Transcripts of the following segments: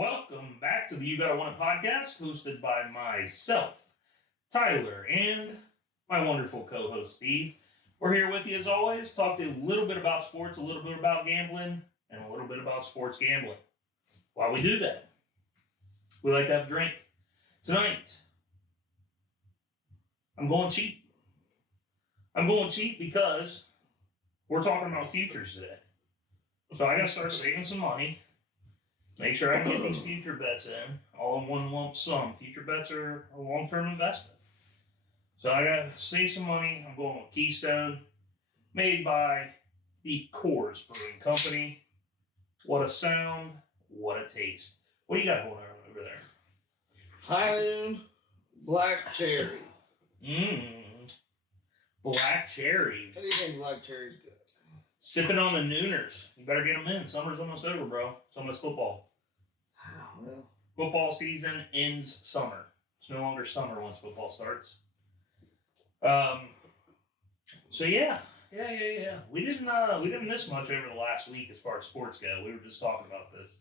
Welcome back to the You Gotta Want It podcast, hosted by myself, Tyler, and my wonderful co-host, Steve. We're here with you as always, talk a little bit about sports, a little bit about gambling, and a little bit about sports gambling. While we do that, we like to have a drink. Tonight, I'm going cheap. I'm going cheap because we're talking about futures today. So I gotta start saving some money. Make sure I can get these future bets in, all in one lump sum. Future bets are a long-term investment. So I got to save some money. I'm going with Keystone, made by the Coors Brewing Company. What a sound, what a taste. What do you got going on over there? Highland Black Cherry. Black cherry. How do you think black cherry's good? Sipping on the Nooners. You better get them in. Summer's almost over, bro. It's almost football. Well, Football season ends summer. It's no longer summer once football starts. So yeah. We didn't miss much over the last week as far as sports go. We were just talking about this.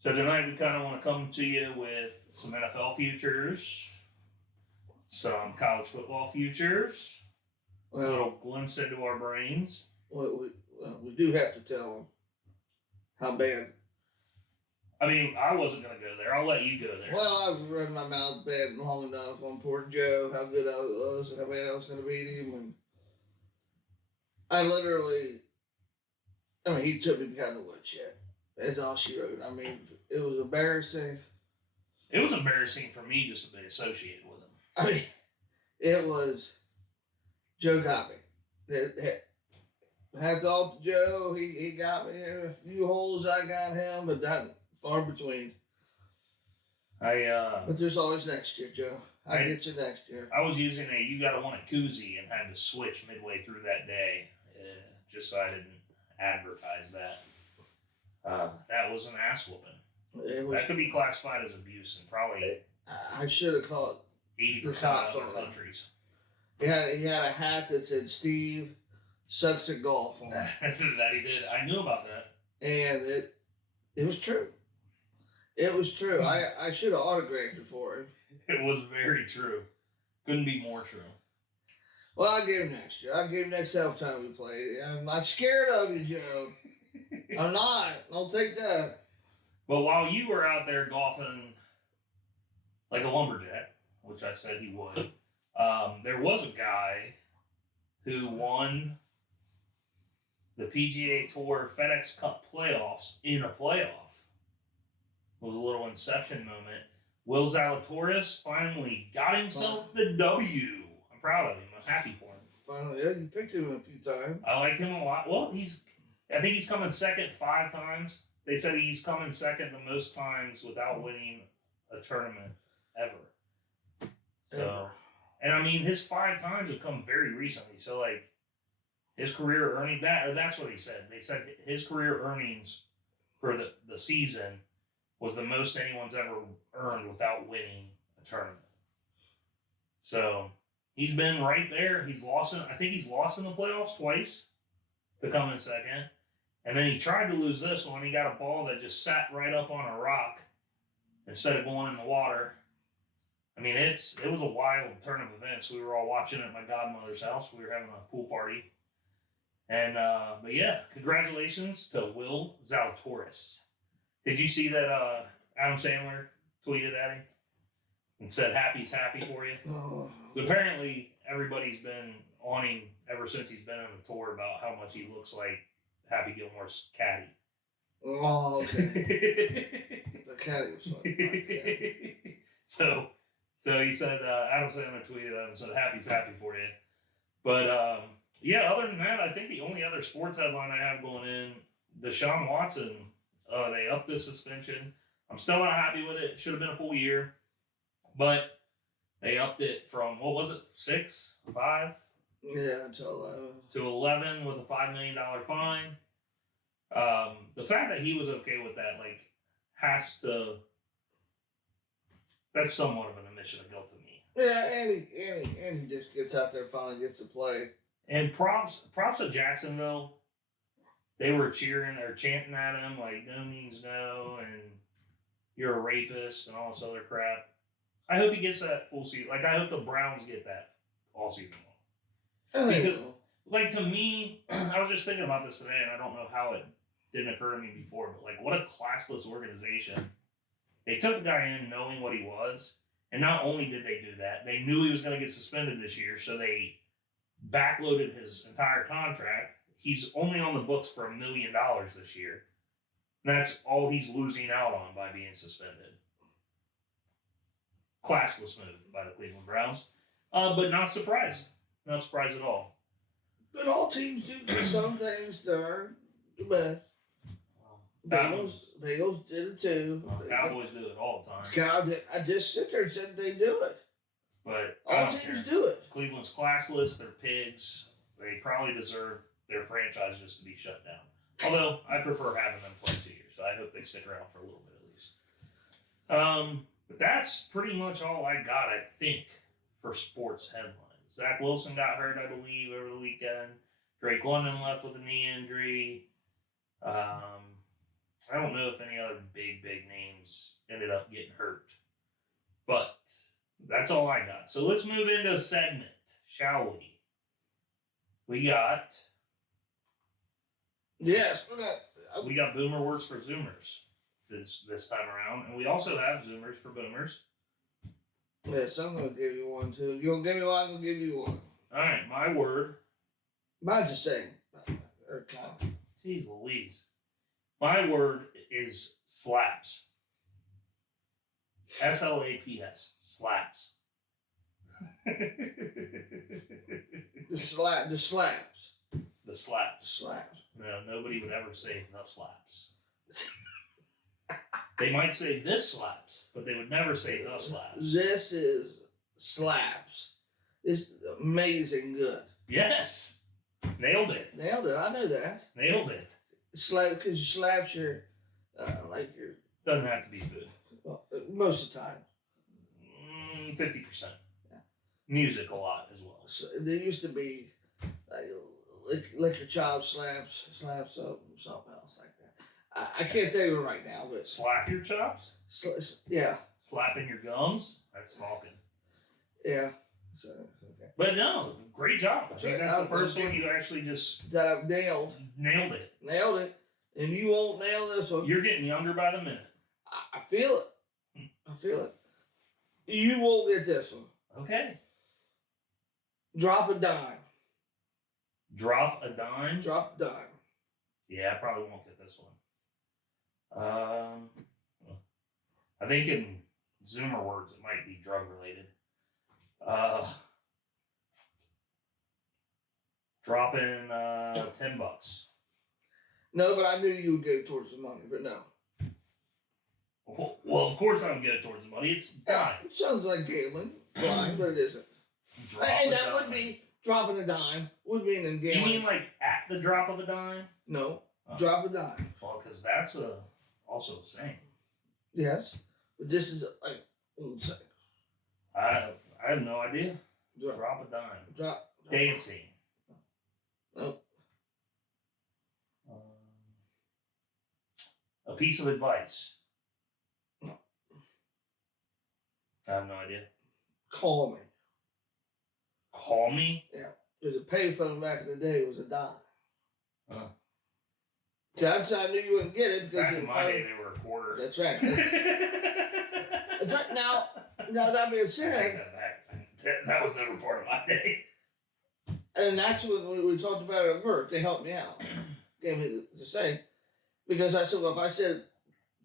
So tonight we kind of want to come to you with some NFL futures, some college football futures, a little glimpse into our brains. we do have to tell them how bad. I mean, I wasn't going to go there. I'll let you go there. Well, I've run my mouth bad long enough on poor Joe, how good I was, and how bad I was going to beat him. And he took me behind the woodshed. That's all she wrote. I mean, it was embarrassing. It was embarrassing for me just to be associated with him. I mean, it was, Joe got me. Hats off to Joe. He got me in a few holes. I got him, but that far between. But there's always next year, Joe. I'll get you next year. I was using a You Gotta Want It koozie and had to switch midway through that day, just so I didn't advertise that. That was an ass whooping. That could be classified as abuse in probably. I should have called 80% of other countries. He had a hat that said Steve sucks at golf on it. That he did. I knew about that. And it was true. It was true. I should have autographed it for him. It was very true. Couldn't be more true. Well, I'll get him next year. I'll get him next time we play. I'm not scared of you, Joe. I'm not. Don't take that. But while you were out there golfing like a lumberjack, which I said he would, there was a guy who won the PGA Tour FedEx Cup playoffs in a playoff. It was a little inception moment. Will Zalatoris finally got himself the W. I'm proud of him. I'm happy for him. Finally, yeah, you picked him a few times. I like him a lot. Well, I think he's coming second 5 times. They said he's coming second the most times without winning a tournament ever. So, and I mean, his 5 times have come very recently. So, like, his career earnings, that's what he said. They said his career earnings for the season was the most anyone's ever earned without winning a tournament. So, he's been right there. I think he's lost in the playoffs twice to come in second. And then he tried to lose this one. He got a ball that just sat right up on a rock instead of going in the water. I mean, it was a wild turn of events. We were all watching it at my godmother's house. We were having a pool party. And, but yeah, congratulations to Will Zalatoris. Did you see that Adam Sandler tweeted at him and said, "Happy's happy for you"? Oh. So apparently, everybody's been on him ever since he's been on the tour about how much he looks like Happy Gilmore's caddy. Oh, okay. The caddy was funny. Okay. So he said, Adam Sandler tweeted at him and said, "Happy's happy for you." But, yeah, other than that, I think the only other sports headline I have going in, Deshaun Watson, they upped the suspension. I'm still not happy with it. It should have been a full year. But they upped it from, what was it, 6, 5? Yeah, to 11. To 11 with a $5 million fine. The fact that he was okay with that, like, that's somewhat of an admission of guilt to me. Yeah, and he just gets out there and finally gets to play. And props to Jacksonville. They were cheering or chanting at him like no means no, and you're a rapist and all this other crap. I hope he gets that full season. Like, I hope the Browns get that all season long. Because, like, to me, I was just thinking about this today, and I don't know how it didn't occur to me before, but, like, what a classless organization. They took the guy in knowing what he was, and not only did they do that, they knew he was going to get suspended this year, so they backloaded his entire contract. He's only on the books for $1 million this year. And that's all he's losing out on by being suspended. Classless move by the Cleveland Browns. But not surprised. Not surprised at all. But all teams do some things that are the best. Bengals did it too. Cowboys do it all the time. I just sit there and said they do it. But all teams do it. Cleveland's classless. They're pigs. They probably deserve their franchise just to be shut down. Although I prefer having them play 2 years, so I hope they stick around for a little bit at least. But that's pretty much all I got, I think, for sports headlines. Zach Wilson got hurt, I believe, over the weekend. Drake London left with a knee injury. I don't know if any other big names ended up getting hurt. But that's all I got. So let's move into a segment, shall we? We got... Yes. We got Boomer Words for Zoomers this time around. And we also have Zoomers for Boomers. Yes, I'm going to give you one, too. You going to give me one, I'm going to give you one. All right, my word. Mine's the same. Jeez Louise. My word is slaps. SLAPS. Slaps. The slaps. The slaps. Slaps. No, nobody would ever say the slaps. They might say this slaps, but they would never say the slaps. This is slaps. It's amazing good. Yes. Nailed it. Nailed it. I knew that. Nailed it. Slap, because you slaps your, like your... Doesn't have to be food. Well, most of the time. 50%. Yeah. Music a lot as well. So there used to be, like your child slaps up, something else like that. I can't tell you right now, but... Slap your chops? Yeah. Slapping your gums? That's smoking. Yeah. So, okay. But no, great job. I think that's the first one you actually just... That I've nailed. Nailed it. Nailed it. And you won't nail this one. You're getting younger by the minute. I feel it. I feel it. You won't get this one. Okay. Drop a dime. Drop a dime? Drop a dime. Yeah, I probably won't get this one. I think in Zoomer words it might be drug related. Dropping $10. No, but I knew you would go towards the money, but no. Well, of course I would go towards the money. It's dime. It sounds like gambling, blind, but it isn't. And that would be dropping a dime. Would mean in gambling. You mean like at the drop of a dime? No, drop a dime. Well, because that's also a saying. Yes, but this is like. I have no idea. Drop a dime. Drop. Dancing. Nope. A piece of advice. No. I have no idea. Call me. Call me? Yeah. There's a payphone back in the day. It was a dime. Huh. That's how I knew you wouldn't get it. Back in my day, they were a quarter. That's right. That's right. Now that being said, I take that back. That was never part of my day. And that's what we talked about at work. They helped me out. Gave me to say. Because I said, well, if I said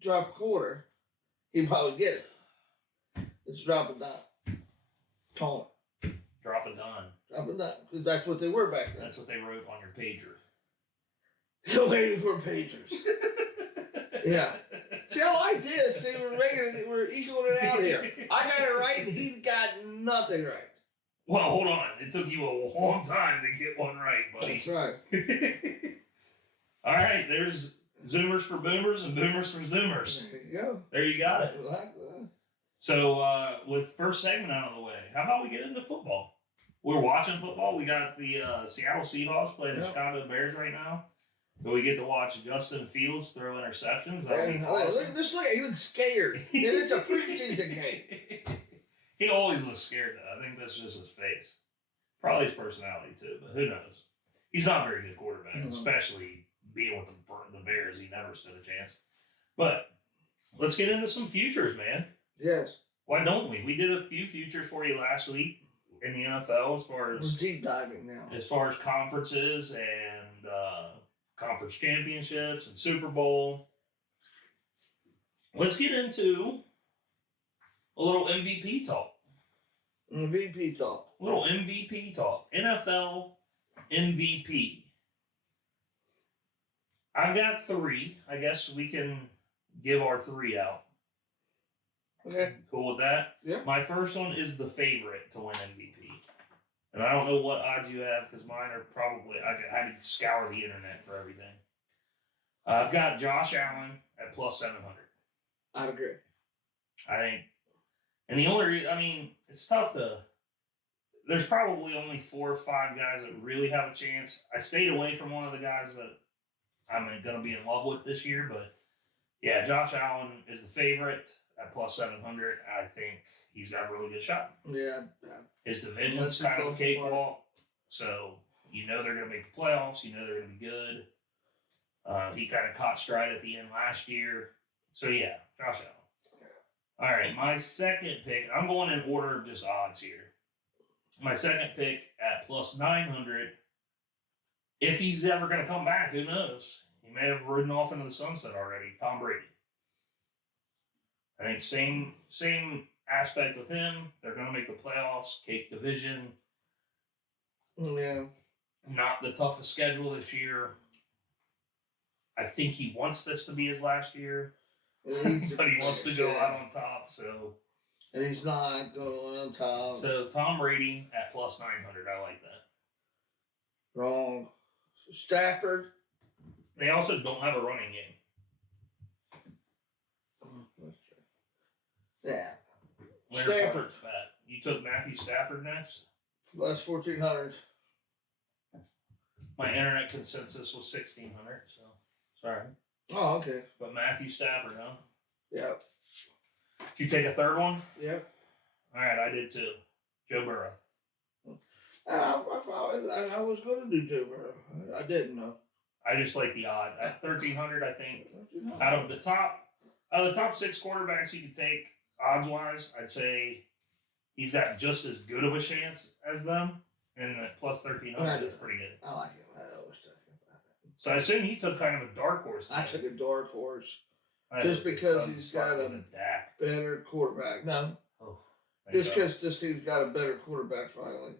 drop a quarter, he'd probably get it. It's drop a dime. Call it. Drop a dime. Drop a dime. Because that's what they were back then. That's what they wrote on your pager. So waiting for pagers. Yeah. See how I did? See, we're equaling it out here. I got it right and he got nothing right. Well, hold on. It took you a long time to get one right, buddy. That's right. All right, there's Zoomers for Boomers and Boomers for Zoomers. There you go. There you got it. Like So, with first segment out of the way, how about we get into football? We're watching football. We got the Seattle Seahawks playing the Chicago Bears right now. So we get to watch Justin Fields throw interceptions. That'll be And, awesome. look at this. Look, he looks scared. And it's a preseason game. He always looks scared, though. I think that's just his face. Probably his personality, too, but who knows? He's not a very good quarterback, especially being with the Bears. He never stood a chance. But let's get into some futures, man. Yes. Why don't we? We did a few futures for you last week in the NFL as far as we're deep diving now. As far as conferences and conference championships and Super Bowl. Let's get into a little MVP talk. MVP talk. A little MVP talk. NFL MVP. I've got 3. I guess we can give our 3 out. Okay. Cool with that? Yeah. My first one is the favorite to win MVP. And I don't know what odds you have because mine are probably, I had to scour the internet for everything. I've got Josh Allen at plus 700. I agree. I think. And the only, I mean, it's tough to, there's probably only 4 or 5 guys that really have a chance. I stayed away from one of the guys that I'm going to be in love with this year, but yeah, Josh Allen is the favorite at plus 700. I think he's got a really good shot. Yeah. His division's kind of a cakewalk, so you know they're going to make the playoffs. You know they're going to be good. He kind of caught stride at the end last year. So yeah, Josh Allen. All right, my second pick, I'm going in order of just odds here. My second pick at plus 900. If he's ever going to come back, who knows? He may have ridden off into the sunset already. Tom Brady. I think same aspect with him. They're going to make the playoffs, cake division. Yeah. Not the toughest schedule this year. I think he wants this to be his last year, but he wants to go out on top. So, and he's not going on top. So Tom Brady at plus 900. I like that. Wrong. Stafford. They also don't have a running game. Yeah. Stafford's fat. You took Matthew Stafford next? Plus 1,400. My internet consensus was 1,600, so sorry. Oh, okay. But Matthew Stafford, huh? Yep. Did you take a third one? Yep. All right, I did too. Joe Burrow. I was going to do Joe Burrow. I didn't know. I just like the odd. At 1,300, I think, out of the top 6 quarterbacks you could take, odds-wise, I'd say he's got just as good of a chance as them, and at plus 1,300 is pretty good. I like him. I always talk about it. So I assume you took kind of a dark horse. I took a dark horse just because he's got a better quarterback. No, just because this team's got a better quarterback finally.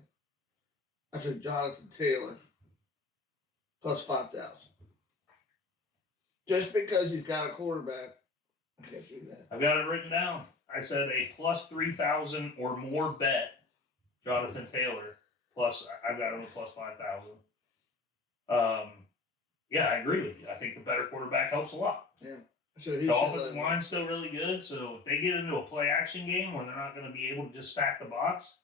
I took Jonathan Taylor plus 5,000. Just because he's got a quarterback, I can't do that. I've got it written down. I said a plus 3,000 or more bet, Jonathan Taylor. Plus, I've got him at plus 5,000. Yeah, I agree with you. I think the better quarterback helps a lot. Yeah. So the offensive line's still really good. So if they get into a play action game where they're not going to be able to just stack the box,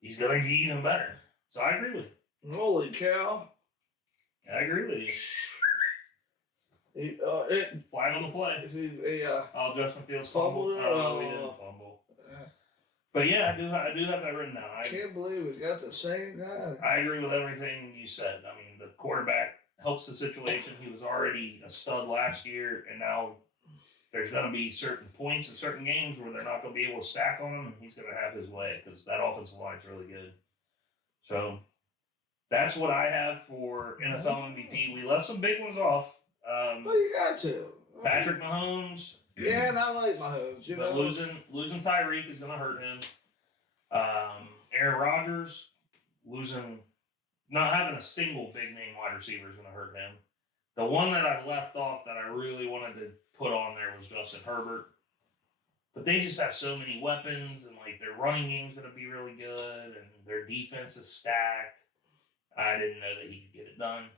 he's going to be even better. So I agree with you. Holy cow! I agree with you. Flag on the play. Justin Fields fumbled. Oh, he didn't fumble. But yeah, I do have that written down. I can't believe we got the same guy. I agree with everything you said. I mean, the quarterback helps the situation. He was already a stud last year, and now there's going to be certain points in certain games where they're not going to be able to stack on him, and he's going to have his way because that offensive line's really good. So that's what I have for NFL MVP. We left some big ones off. Well, you got to. Patrick Mahomes. Yeah, and I like Mahomes. But losing Tyreek is going to hurt him. Aaron Rodgers not having a single big name wide receiver is going to hurt him. The one that I left off that I really wanted to put on there was Justin Herbert. But they just have so many weapons, and like their running game's going to be really good, and their defense is stacked. I didn't know that he could get it done.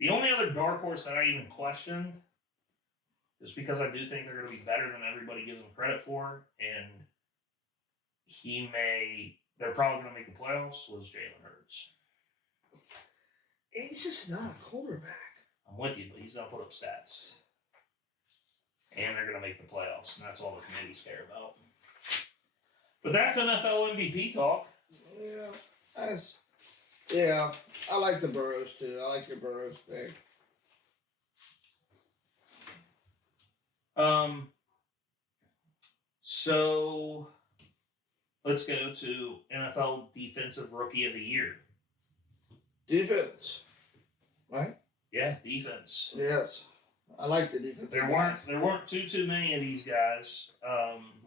The only other dark horse that I even questioned, just because I do think they're going to be better than everybody gives them credit for, and they're probably going to make the playoffs, was Jalen Hurts. He's just not a quarterback. I'm with you, but he's going to put up stats. And they're going to make the playoffs, and that's all the committees care about. But that's NFL MVP talk. Yeah, I like the Burrows too. I like your Burrows pick. So let's go to NFL Defensive Rookie of the Year. Defense, right? Yeah, defense. Yes, I like the defense. There weren't too many of these guys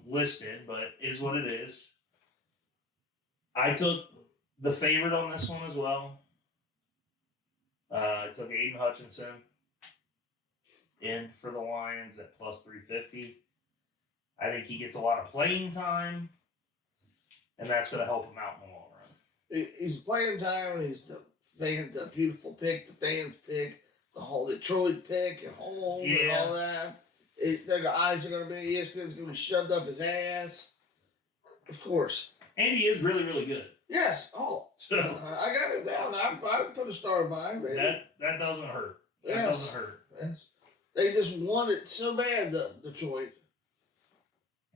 listed, but is what it is. I took the favorite on this one as well. I took Aiden Hutchinson in for the Lions at plus 350. I think he gets a lot of playing time, and that's going to help him out in the long run. He's playing time. He's the beautiful pick, the fans pick, the whole Detroit pick at home and all that. Their eyes are going to be, ESPN's going to be shoved up his ass. Of course. And he is really, really good. Yes. Oh. I got him down. I put a star by him, baby. That doesn't hurt. That Yes. doesn't hurt. Yes. They just want it so bad, Detroit.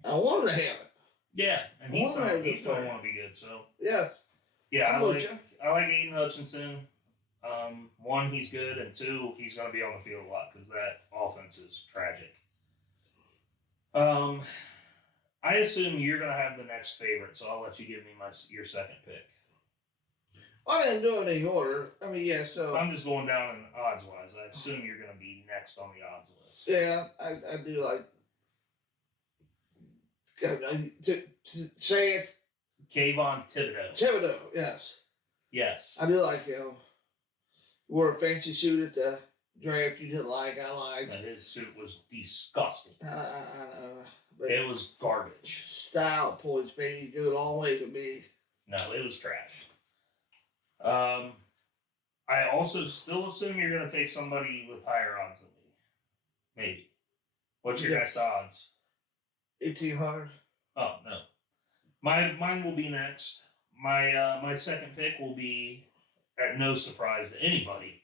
I want them to have it. Yeah, and he's going to want to be good. So yes. Yeah, I like Aiden Hutchinson. One, he's good, and two, he's going to be on the field a lot because that offense is tragic. I assume you're going to have the next favorite, so I'll let you give me your second pick. I didn't do any order. I mean, yeah, so... I'm just going down in odds-wise. I assume you're going to be next on the odds list. Yeah, I do like... To say it... Kayvon Thibodeau. Thibodeau, yes. Yes. I do like him. Wore a fancy suit at the draft you didn't like. I liked. And his suit was disgusting. I know. But it was garbage. Style points, baby. Do it all the way to me. No, it was trash. I also still assume you're going to take somebody with higher odds than me. Maybe. What's your guys' odds? 1,800. Oh, no. Mine will be next. My second pick will be, at no surprise to anybody,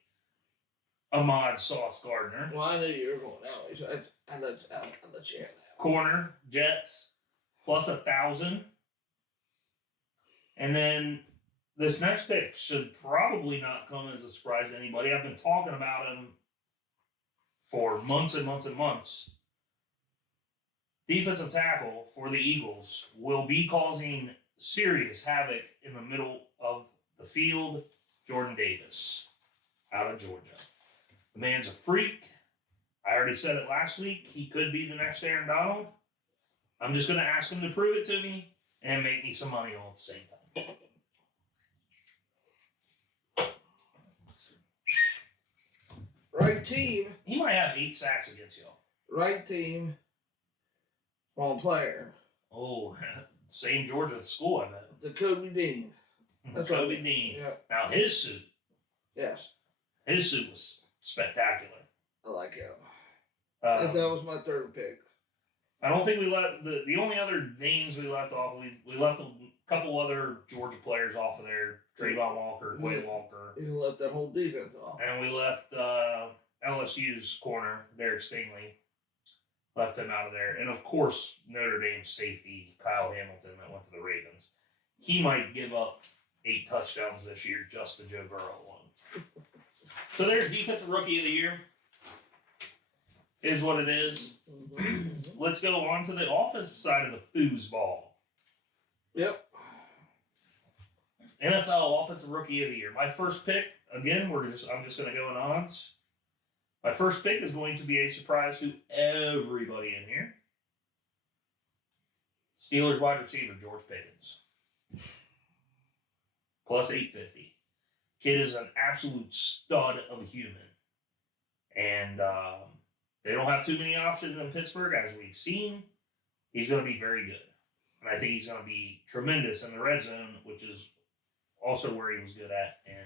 Ahmad Sauce Gardner. Well, I knew you were going that way, so I'll let you have that. Corner, Jets, plus 1,000. And then this next pick should probably not come as a surprise to anybody. I've been talking about him for months and months and months. Defensive tackle for the Eagles will be causing serious havoc in the middle of the field. Jordan Davis, out of Georgia. The man's a freak. I already said it last week. He could be the next Aaron Donald. I'm just going to ask him to prove it to me and make me some money all at the same time. Right team. He might have 8 sacks against y'all. Right team. Wrong player. Oh, same Georgia school, I bet. The Kobe Dean. That's Kobe Dean. Yeah. Now, his suit. Yes. His suit was spectacular. I like him. And that was my third pick. I don't think we left the only other names we left off. We left a couple other Georgia players off of there. Trayvon Walker, Quay Walker. You left that whole defense off. And we left LSU's corner, Derek Stingley. Left him out of there. And of course, Notre Dame safety, Kyle Hamilton, that went to the Ravens. He might give up 8 touchdowns this year just to Joe Burrow one. So there's Defensive Rookie of the Year. Is what it is. Let's go on to the offensive side of the foosball. Yep. NFL Offensive Rookie of the Year. My first pick, again, I'm just going to go in odds. My first pick is going to be a surprise to everybody in here. Steelers wide receiver, George Pickens. Plus 850. Kid is an absolute stud of a human. And they don't have too many options in Pittsburgh, as we've seen. He's going to be very good. And I think he's going to be tremendous in the red zone, which is also where he was good at in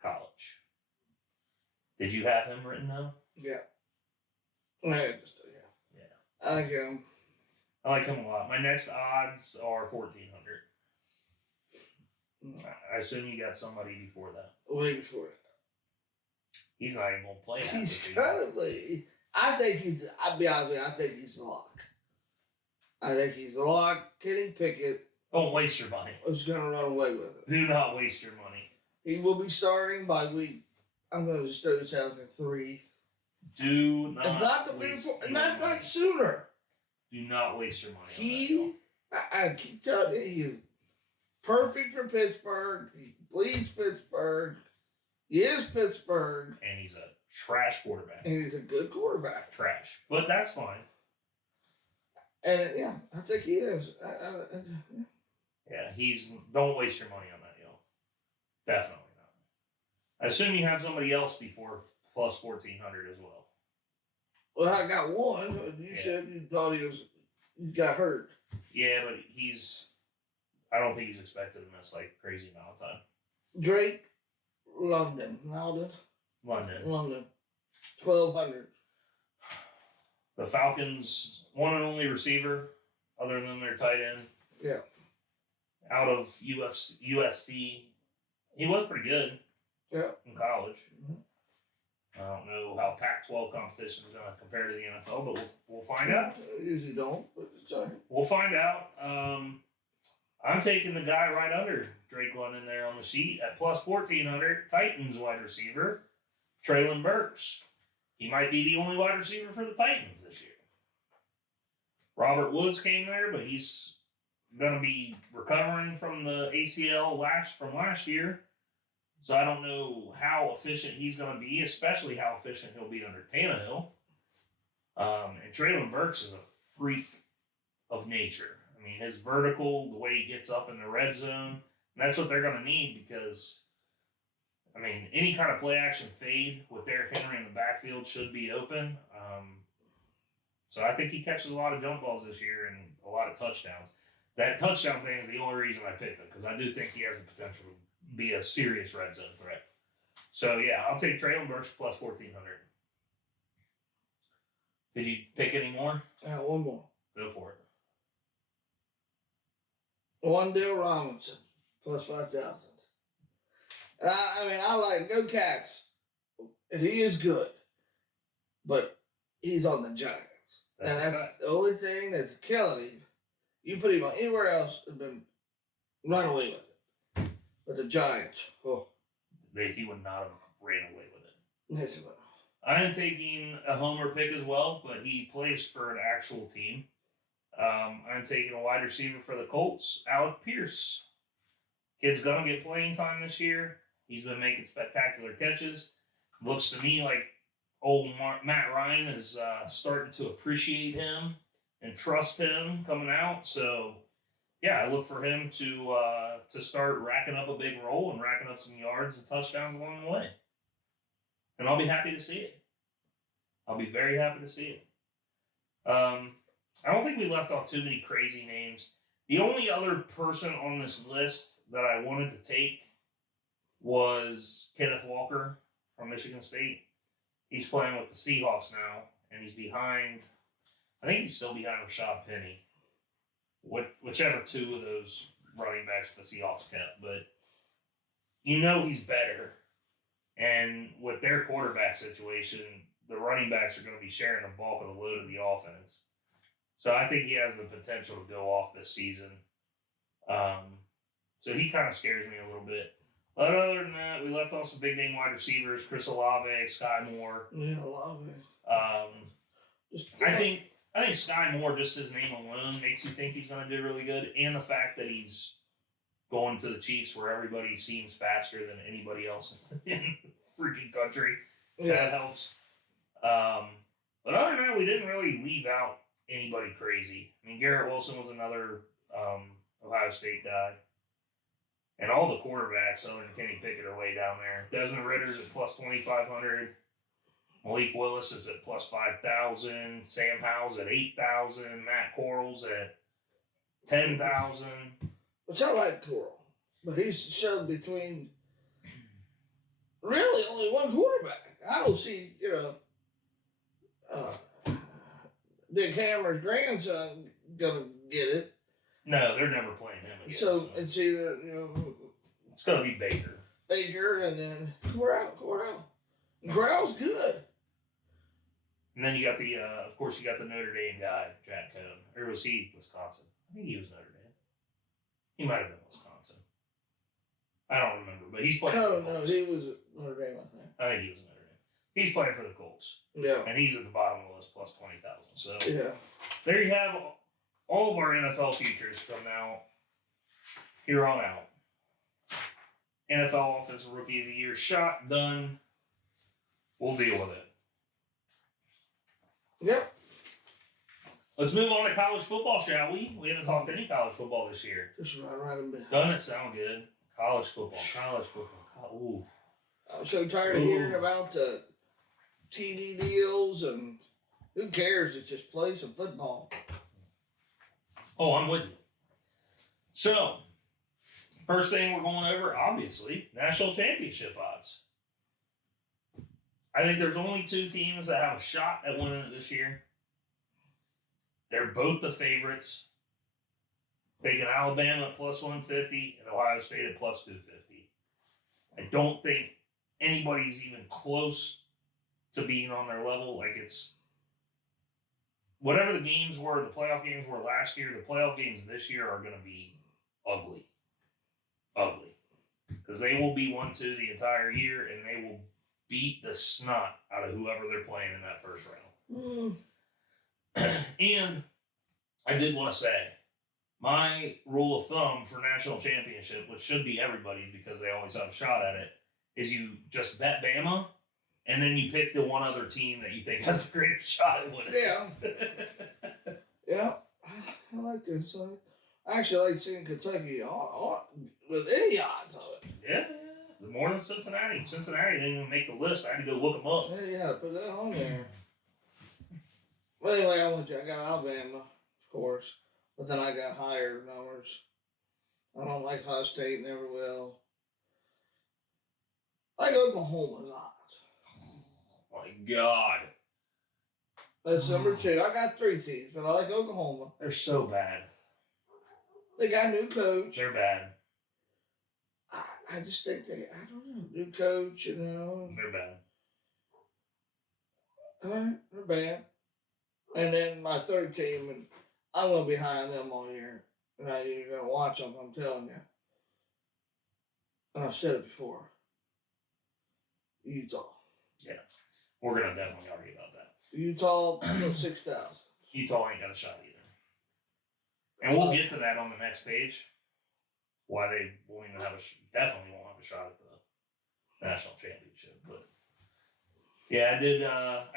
college. Did you have him written down? Yeah. Yeah. I like him. I like him a lot. My next odds are 1,400. I assume you got somebody before that. Way before that. He's not even going to play. He's gonna play. I'll be honest with you, I think he's the lock. I think he's the lock. Kenny Pickett Don't waste your money. is gonna run away with it. Do not waste your money. He will be starting by week. I'm gonna just throw this out in 3. Do not. If not the waste before, your not money. sooner. Do not waste your money. I keep telling you, he is perfect for Pittsburgh. He bleeds Pittsburgh. He is Pittsburgh. And he's a trash quarterback. And he's a good quarterback. Trash. But that's fine. And yeah, I think he is. Yeah, don't waste your money on that, yo. Definitely not. I assume you have somebody else before plus 1,400 as well. Well, I got one. You said you thought he got hurt. Yeah, but I don't think he's expected to miss like crazy amount of time. Drake London. 1,200. The Falcons' one and only receiver, other than their tight end. Yeah. Out of USC. He was pretty good. Yeah. In college. Mm-hmm. I don't know how Pac-12 competition is going to compare to the NFL, but we'll find out. I usually don't, but it's all right. We'll find out. I'm taking the guy right under Drake London there on the sheet at plus 1,400. Titans wide receiver, Traylon Burks. He might be the only wide receiver for the Titans this year. Robert Woods came there, but he's going to be recovering from the ACL from last year. So I don't know how efficient he's going to be, especially how efficient he'll be under Tannehill. And Traylon Burks is a freak of nature. I mean, his vertical, the way he gets up in the red zone, that's what they're going to need because, I mean, any kind of play action fade with Derrick Henry in the backfield should be open. So I think he catches a lot of jump balls this year and a lot of touchdowns. That touchdown thing is the only reason I picked him because I do think he has the potential to be a serious red zone threat. So, yeah, I'll take Traylon Burks plus 1,400. Did you pick any more? One more. Go for it. Wandale Robinson plus 5,000. And I like Go Cats. And he is good. But he's on the Giants. That's the only thing that's killing him. You put him on anywhere else and been run away with it. But the Giants, he would not have ran away with it. Yes, well. I am taking a homer pick as well, but he plays for an actual team. I'm taking a wide receiver for the Colts, Alec Pierce. Kid's going to get playing time this year. He's been making spectacular catches. Looks to me like old Matt Ryan is starting to appreciate him and trust him coming out. So, yeah, I look for him to start racking up a big roll and racking up some yards and touchdowns along the way. And I'll be happy to see it. I'll be very happy to see it. I don't think we left off too many crazy names. The only other person on this list that I wanted to take was Kenneth Walker from Michigan State. He's playing with the Seahawks now, and he's behind, I think he's still behind Rashad Penny. Whichever two of those running backs the Seahawks kept. But you know he's better. And with their quarterback situation, the running backs are going to be sharing the bulk of the load of the offense. So I think he has the potential to go off this season. So he kind of scares me a little bit. But other than that, we left off some big name wide receivers: Chris Olave, Sky Moore. Yeah, Olave. I think Sky Moore, just his name alone, makes you think he's going to do really good, and the fact that he's going to the Chiefs, where everybody seems faster than anybody else in the freaking country. Yeah. That helps. But other than that, we didn't really leave out anybody crazy. I mean, Garrett Wilson was another Ohio State guy. And all the quarterbacks, other than Kenny Pickett, are way down there. Desmond Ritter's at plus 2,500. Malik Willis is at plus 5,000. Sam Howell's at 8,000. Matt Corral's at 10,000. Which I like Coral. But he's shown between really only one quarterback. I don't see, Dick Hammer's grandson gonna get it. No, they're never playing him again. So it's either, it's gonna be Baker. And then Corral. Corral's good. And then you got the, of course, you got the Notre Dame guy, Jack Cohn. Or was he Wisconsin? I think he was Notre Dame. He might have been Wisconsin. I don't remember, but he's playing for the Colts. No, he was Notre Dame, I think. I think he was Notre Dame. He's playing for the Colts. Yeah. And he's at the bottom of the list, plus 20,000. So yeah, there you have all of our NFL futures from now here on out. NFL Offensive Rookie of the Year shot, done. We'll deal with it. Yep. Let's move on to college football, shall we? We haven't talked any college football this year. Just right in behind. Doesn't it sound good? College football. Ooh. I'm so tired of hearing about the TV deals and who cares? It's just play some football. Oh, I'm with you. So, first thing we're going over, obviously, national championship odds. I think there's only two teams that have a shot at winning it this year. They're both the favorites. Taking Alabama at plus 150 and Ohio State at plus 250. I don't think anybody's even close to being on their level. Like, it's whatever the games were, the playoff games were last year, the playoff games this year are going to be ugly. Ugly. Because they will be 1-2 the entire year, and they will beat the snot out of whoever they're playing in that first round. And I did want to say, my rule of thumb for national championship, which should be everybody's because they always have a shot at it, is you just bet Bama, and then you pick the one other team that you think has the greatest shot at winning. Yeah. Yeah. I like this. I actually like seeing Kentucky with any odds of it. Yeah. The more than Cincinnati. Cincinnati didn't even make the list. I had to go look them up. Yeah, put that on there. Well, anyway, I got Alabama, of course, but then I got higher numbers. I don't like Ohio State, never will. I like Oklahoma's odds. Oh my God. That's number two. I got three teams, but I like Oklahoma. They're so bad. They got a new coach. They're bad. I just think I don't know, new coach, you know. They're bad. They're bad. And then my third team, and I'm going to be high on them all year. Now you're going to watch them, I'm telling you. And I've said it before. Utah. Yeah. We're going to definitely argue about that. Utah, 6,000. Utah ain't got a shot either. And we'll get to that on the next page. Why they won't even definitely won't have a shot at the national championship. But yeah, I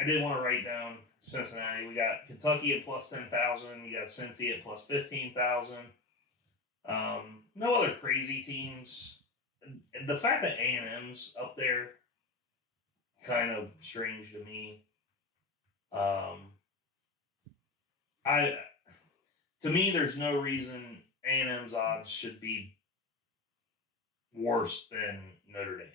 did want to write down Cincinnati. We got Kentucky at plus 10,000. You got Cincy at plus 15,000. No other crazy teams. The fact that A&M's up there, kind of strange to me. To me, there's no reason A&M's odds should be worse than Notre Dame.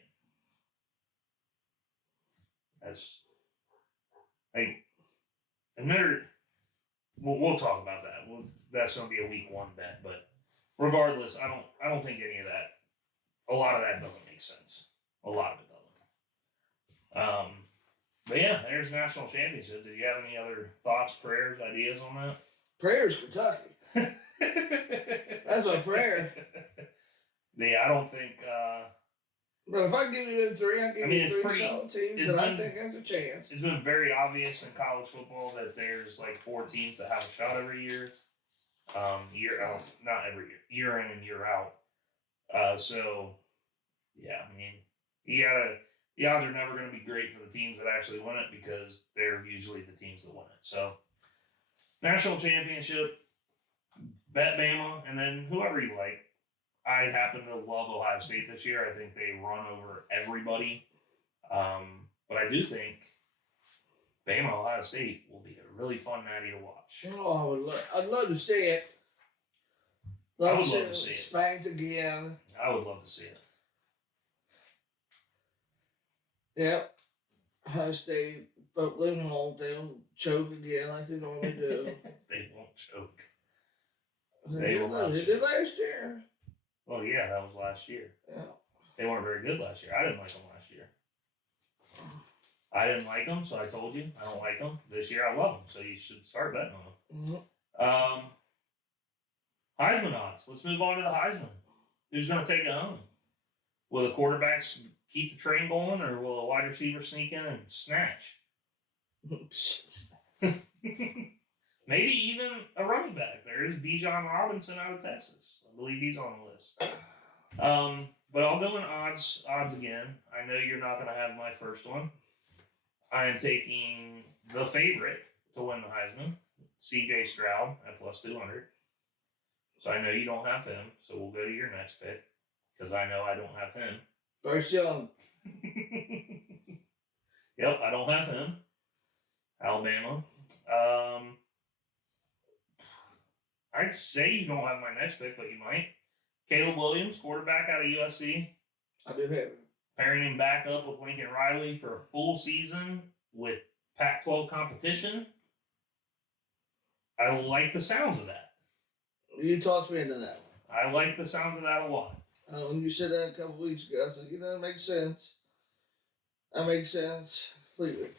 We'll talk about that. That's going to be a week one bet, but regardless, I don't think any of that. A lot of that doesn't make sense. A lot of it doesn't. But yeah, there's national championship. Did you have any other thoughts, prayers, ideas on that? Prayer's Kentucky. That's my prayer. Yeah, I don't think. But if I give you the three, I give you three solid teams that I think has a chance. It's been very obvious in college football that there's like 4 teams that have a shot every year. Year out, not every year, year in and year out. So, yeah, I mean, the odds are never going to be great for the teams that actually win it because they're usually the teams that win it. So, national championship, bet Bama, and then whoever you like. I happen to love Ohio State this year. I think they run over everybody. But I do think Bama, Ohio State will be a really fun natty to watch. Oh, I'd love to see it. I would love to see it. Spanked again. I would love to see it. Yep. Ohio State, but they'll choke again like they normally do. They won't choke. They did last year. Well, yeah, that was last year. Yeah. They weren't very good last year. I didn't like them last year. I didn't like him, so I told you I don't like him. This year I love him, so you should start betting on him. Mm-hmm. Heisman odds. Let's move on to the Heisman. Who's going to take it home? Will the quarterbacks keep the train going, or will a wide receiver sneak in and snatch? Maybe even a running back. There is Bijan Robinson out of Texas. I believe he's on the list. But I'll go in odds again. I know you're not going to have my first one. I am taking the favorite to win the Heisman, C.J. Stroud at plus 200. So I know you don't have him. So we'll go to your next pick because I know I don't have him. Bryce Young. Yep, I don't have him. Alabama. I'd say you don't have my next pick, but you might. Caleb Williams, quarterback out of USC. I do have him. Pairing him back up with Lincoln Riley for a full season with Pac-12 competition. I like the sounds of that. You talked me into that one. I like the sounds of that a lot. When you said that a couple weeks ago, I said, that makes sense. That makes sense completely.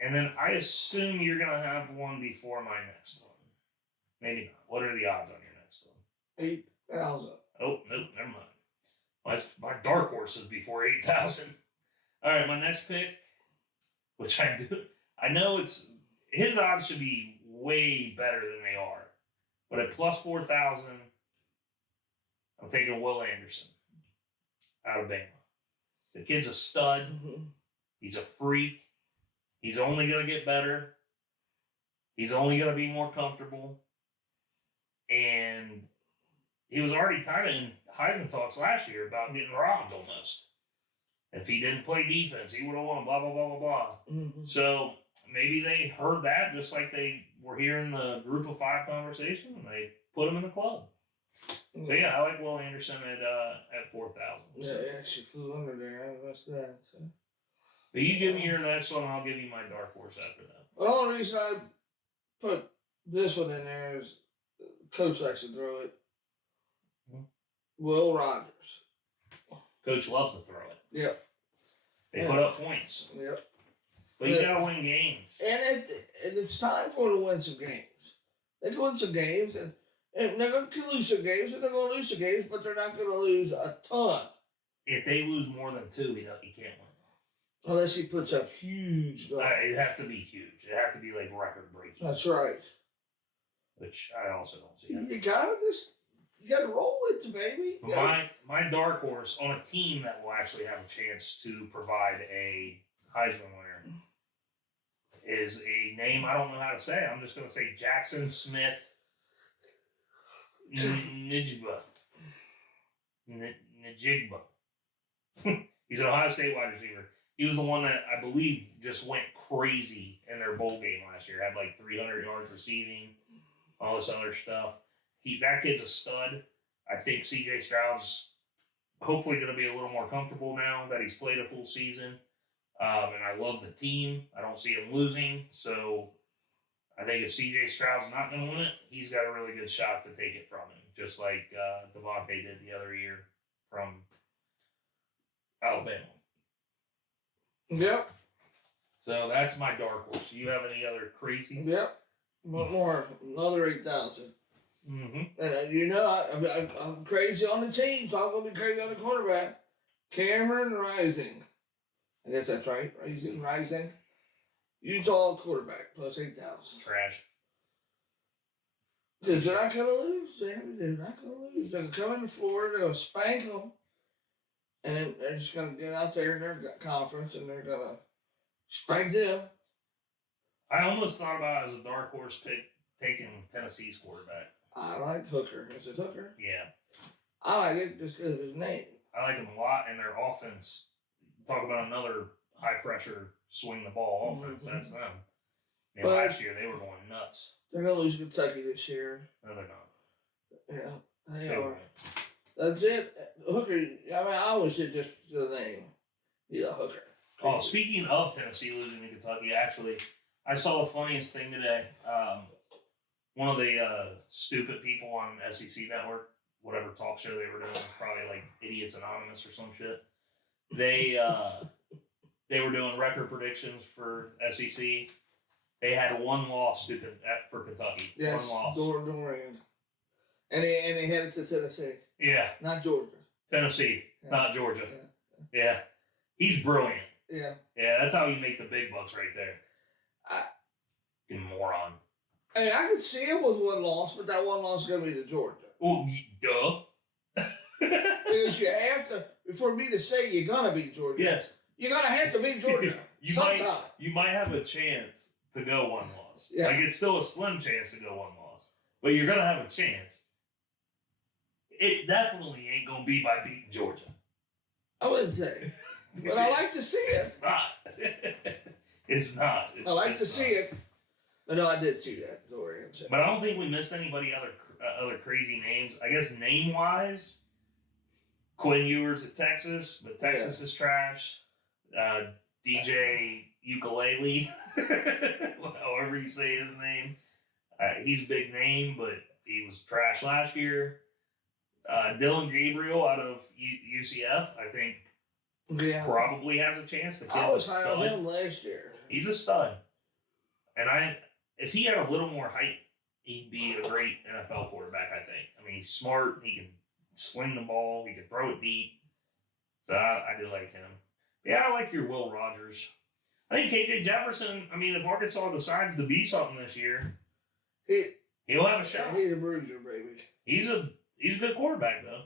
And then I assume you're going to have one before my next one. Maybe not. What are the odds on your next one? 8,000. Oh, nope, never mind. My dark horse is before 8,000. All right, my next pick, which I do. I know his odds should be way better than they are. But at plus 4,000, I'm taking Will Anderson out of Bama. The kid's a stud. Mm-hmm. He's a freak. He's only going to get better. He's only going to be more comfortable. And he was already kind of in Heisman talks last year about getting robbed almost. If he didn't play defense, he would have won, blah, blah, blah, blah, blah. Mm-hmm. So maybe they heard that just like they were hearing the group of 5 conversation, and they put him in the club. So yeah, I like Will Anderson at 4,000. Yeah, he actually flew under there. I missed that. So. But you give me your next one, and I'll give you my dark horse after that. The only reason I put this one in there is Coach likes to throw it. Mm-hmm. Will Rogers. Coach loves to throw it. Yep. They put up points. Yep. But you got to win games. And it's time for them to win some games. They can win some games, and they're going to lose some games, and they're going to lose some games, but they're not going to lose a ton. If they lose more than 2, he can't win. Unless he puts up huge numbers. It'd have to be huge. It'd have to be like record breaking. That's right. Which I also don't see. You gotta roll with it, baby. My dark horse on a team that will actually have a chance to provide a Heisman winner is a name I don't know how to say. I'm just going to say Jackson Smith Njigba. He's an Ohio State wide receiver. He was the one that I believe just went crazy in their bowl game last year. Had like 300 yards receiving, all this other stuff. That kid's a stud. I think C.J. Stroud's hopefully going to be a little more comfortable now that he's played a full season. And I love the team. I don't see him losing. So I think if C.J. Stroud's not going to win it, he's got a really good shot to take it from him, just like Devontae did the other year from Alabama. Yep. So that's my dark horse. Do you have any other crazy? Yep. One more. Another 8,000. Mm-hmm. And I'm crazy on the team, so I'm going to be crazy on the quarterback. Cameron Rising. I guess that's right. Rising. Utah quarterback plus 8,000. Trash. Because they're not going to lose, Sammy. They're not going to lose. They're going to come into Florida. They're going to spank them. And then they're just going to get out there in their conference and they're going to spank them. I almost thought about it as a dark horse pick taking Tennessee's quarterback. I like Hooker. Is it Hooker? Yeah. I like it just because of his name. I like him a lot, and their offense. Talk about another high-pressure, swing the ball offense. Mm-hmm. That's them. And last year, they were going nuts. They're going to lose Kentucky this year. No, they're not. Yeah, they are. That's it. Hooker, I mean, I always said just the name. He's a hooker. Oh, speaking of Tennessee losing to Kentucky, actually, I saw the funniest thing today. One of the stupid people on SEC Network, whatever talk show they were doing, was probably like Idiots Anonymous or some shit. They they were doing record predictions for SEC. They had one loss for Kentucky. Yes, one loss. Dorian. And they headed to Tennessee. Yeah. Not Georgia. Tennessee, not Georgia. Yeah. He's brilliant. Yeah. Yeah, that's how you make the big bucks right there. You moron. Hey, I could see him with one loss, but that one loss is going to be to Georgia. Well, duh. Because you have to, for me to say you're going to beat Georgia. Yes. You're going to have to beat Georgia. You might have a chance to go one loss. Yeah. Like, it's still a slim chance to go one loss. But you're going to have a chance. It definitely ain't going to be by beating Georgia. I wouldn't say. But I like to see it. It's not. It's not. I like to see it. But no, I did see that. Dorian. But I don't think we missed anybody other crazy names. I guess name-wise, Quinn Ewers at Texas, but Texas is trash. DJ Ukulele, however you say his name. He's a big name, but he was trash last year. Dylan Gabriel out of UCF, I think, probably has a chance. The kid I was high on him last year. He's a stud. And if he had a little more height, he'd be a great NFL quarterback, I think. I mean, he's smart. He can sling the ball. He can throw it deep. So I do like him. Yeah, I like your Will Rogers. I think KJ Jefferson, I mean, if Arkansas decides to be something this year, he'll have a shot. He's a bruiser, baby. He's a good quarterback, though.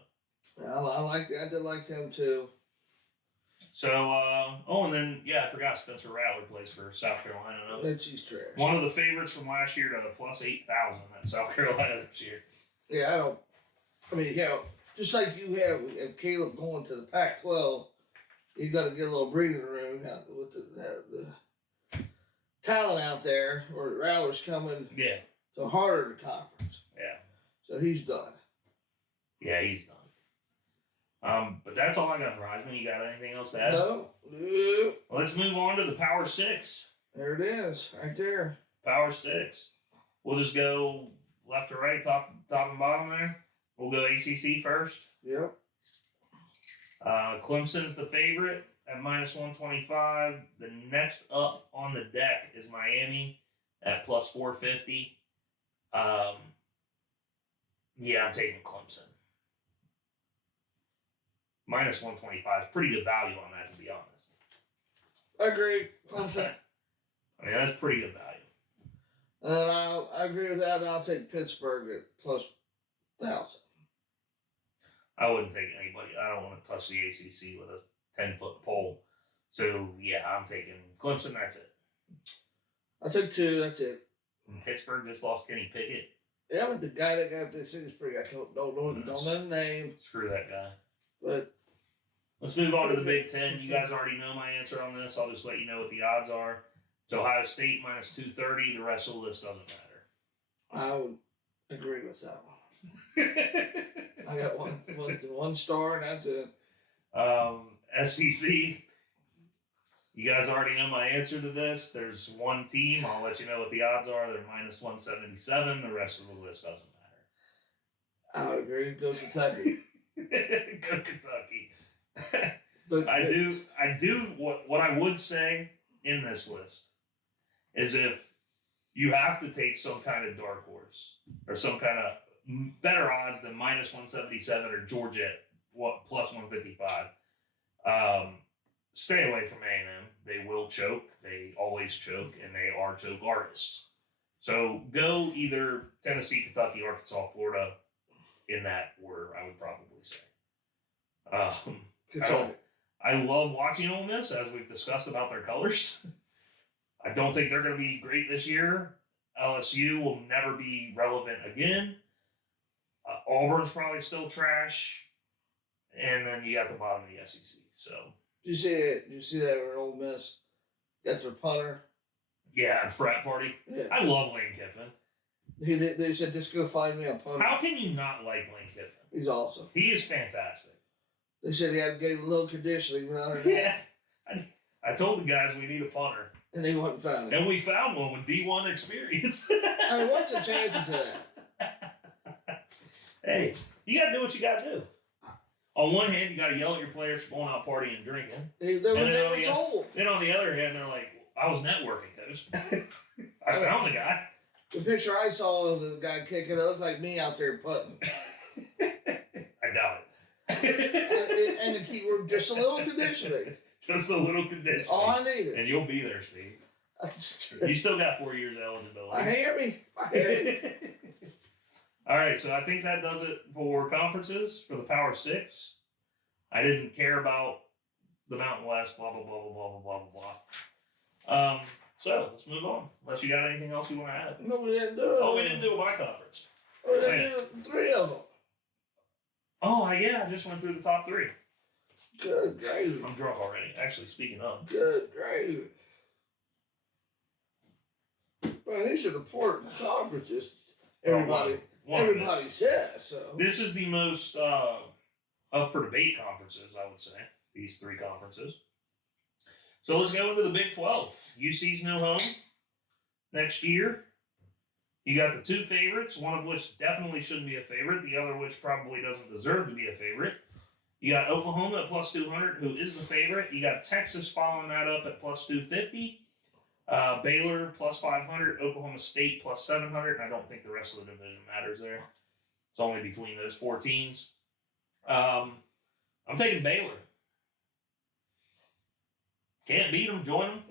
I did like him, too. So, and then, I forgot Spencer Rattler plays for South Carolina. She's trash. One of the favorites from last year to plus 8,000 at South Carolina this year. Yeah, just like you have Caleb going to the Pac-12, you got to get a little breathing room with the talent out there, or Rattler's coming to harder the conference. Yeah. So he's done. Yeah, he's done. But that's all I got for Heisman. You got anything else to add? No. Well, let's move on to the Power 6. There it is, right there. Power 6. We'll just go left to right, top and bottom there. We'll go ACC first. Yep. Clemson's the favorite at minus 125. The next up on the deck is Miami at plus 450. I'm taking Clemson. Minus 125 is pretty good value on that, to be honest. I agree. Clemson. I mean, that's pretty good value. And I agree with that. I'll take Pittsburgh at plus 1,000. I wouldn't take anybody. I don't want to touch the ACC with a 10-foot pole. So, I'm taking Clemson. That's it. I took 2. That's it. Pittsburgh just lost Kenny Pickett. Yeah, but the guy that got this is pretty. I don't know the name. Screw that guy. But let's move on to the Big Ten. You guys already know my answer on this. I'll just let you know what the odds are. It's Ohio State minus 230. The rest of the list doesn't matter. I would agree with that one. I got one star, and that's it. SEC. You guys already know my answer to this. There's one team. I'll let you know what the odds are. They're minus 177. The rest of the list doesn't matter. I would agree. Go Kentucky. Go Kentucky. But I do. What I would say in this list is if you have to take some kind of dark horse or some kind of better odds than minus 177 or Georgia at plus 155. Stay away from A&M. They will choke. They always choke, and they are choke artists. So go either Tennessee, Kentucky, Arkansas, Florida in that order, I would probably say. I love watching Ole Miss, as we've discussed about their colors. I don't think they're going to be great this year. LSU will never be relevant again. Auburn's probably still trash. And then you got the bottom of the SEC. So Did you see that where Ole Miss got their punter? Yeah, frat party. Yeah. I love Lane Kiffin. They said, just go find me a punter. How can you not like Lane Kiffin? He's awesome. He is fantastic. They said he had to get a little conditioning. Yeah. I told the guys we need a punter. And they went and found it. And we found one with D1 experience. I mean, what's the chances of that? Hey, you got to do what you got to do. on one hand, you got to yell at your players for going out partying and drinking. They were never told. Then on the other hand, they're like, I was networking, coach. I found the guy. The picture I saw of the guy kicking, it looked like me out there putting. I doubt it. and the key word, just a little conditioning. Just a little conditioning. All I needed. And you'll be there, Steve. You still got 4 years of eligibility. I hear me. All right, so I think that does it for conferences for the Power Six. I didn't care about the Mountain West, blah, blah, blah, blah, blah, blah, blah, blah. So let's move on. Unless you got anything else you want to add. No, we didn't do it. Oh, we didn't do a by conference. We didn't do 3 of them. Oh, yeah, I just went through the top 3. Good gravy. I'm drunk already. Actually, speaking of. Good gravy. Well, these are the important conferences. Everybody says so. This is the most up for debate conferences, I would say. These 3 conferences. So let's go into the Big 12. UC's no home next year. You got the 2 favorites, one of which definitely shouldn't be a favorite, the other which probably doesn't deserve to be a favorite. You got Oklahoma at plus 200, who is the favorite. You got Texas following that up at plus 250. Baylor plus 500, Oklahoma State plus 700, and I don't think the rest of the division matters there. It's only between those 4 teams. I'm taking Baylor. Can't beat them, join them.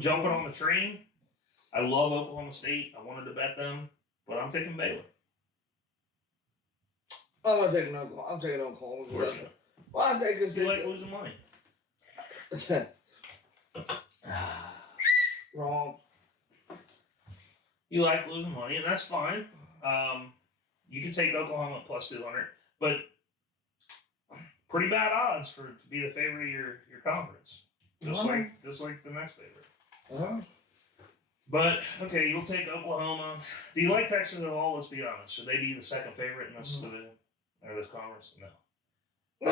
Jumping on the train. I love Oklahoma State. I wanted to bet them, but I'm taking Baylor. I'm taking Oklahoma. Well, I think it's you like losing money. Wrong. You like losing money, and that's fine. You can take Oklahoma at plus 200, but pretty bad odds to be the favorite of your conference. Just like the next favorite. But okay, you'll take Oklahoma. Do you like Texas at all? Let's be honest. Should they be the second favorite in this division or this conference? No.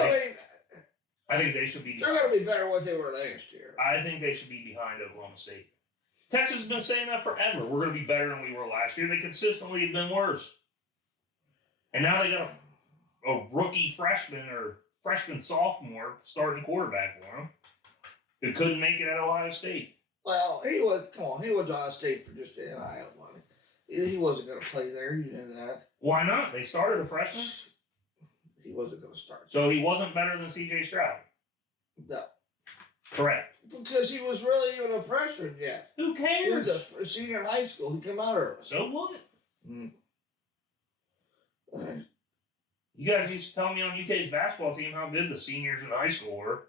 I think they should be. They're going to be better than what they were last year. I think they should be behind Oklahoma State. Texas has been saying that forever. We're going to be better than we were last year. They consistently have been worse. And now they got a rookie freshman or freshman sophomore starting quarterback for them who couldn't make it at Ohio State. Well, he was Ohio State for just the NIL money. He wasn't going to play there. You knew that. Why not? They started a freshman. He wasn't going to start. So he wasn't better than C.J. Stroud. No. Correct. Because he was really even a freshman yet. Who cares? He was a senior in high school. He came out early. So what? Right. You guys used to tell me on UK's basketball team how good the seniors in high school were.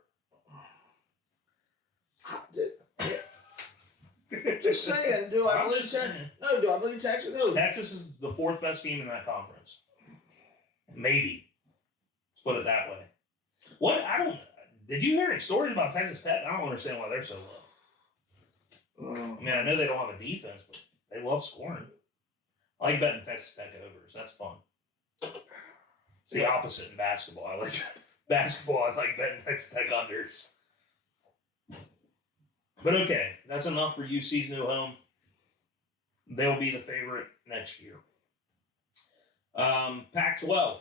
Just saying, do I believe Texas? No, do I believe Texas? No. Texas is the 4th best team in that conference. Maybe. Let's put it that way. Did you hear any stories about Texas Tech? I don't understand why they're so low. I mean, I know they don't have a defense, but they love scoring. I like betting Texas Tech overs. That's fun. It's the opposite in basketball. I like betting Texas Tech unders. But okay, that's enough for UC's new home. They'll be the favorite next year. Pac-12.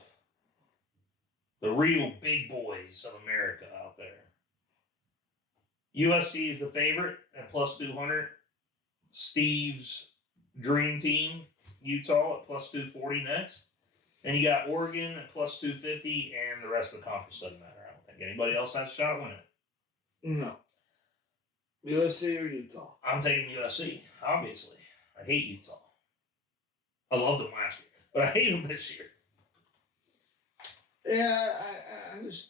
The real big boys of America out there. USC is the favorite at plus 200. Steve's dream team, Utah at plus 240 next. And you got Oregon at plus 250, and the rest of the conference doesn't matter. I don't think anybody else has a shot at winning it. No. USC or Utah? I'm taking USC, obviously. I hate Utah. I loved them last year, but I hate them this year. Yeah,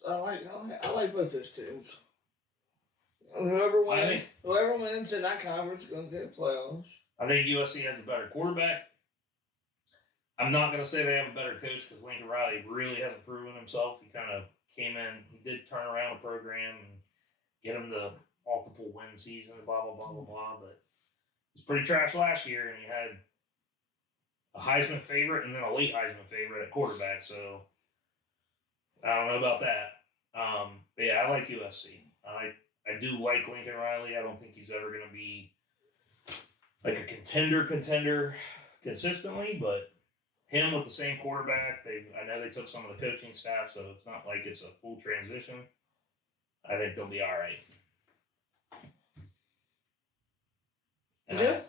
I like both those teams. Whoever wins in that conference is going to get playoffs. I think USC has a better quarterback. I'm not going to say they have a better coach because Lincoln Riley really hasn't proven himself. He kind of came in, he did turn around a program and get him the multiple win season, blah, blah, blah, blah, blah. But he was pretty trash last year, and he had a Heisman favorite and then a late Heisman favorite at quarterback. So I don't know about that. But yeah, I like USC. I do like Lincoln Riley. I don't think he's ever going to be like a contender consistently, but him with the same quarterback. I know they took some of the coaching staff, so it's not like it's a full transition. I think they'll be all right. And Yeah.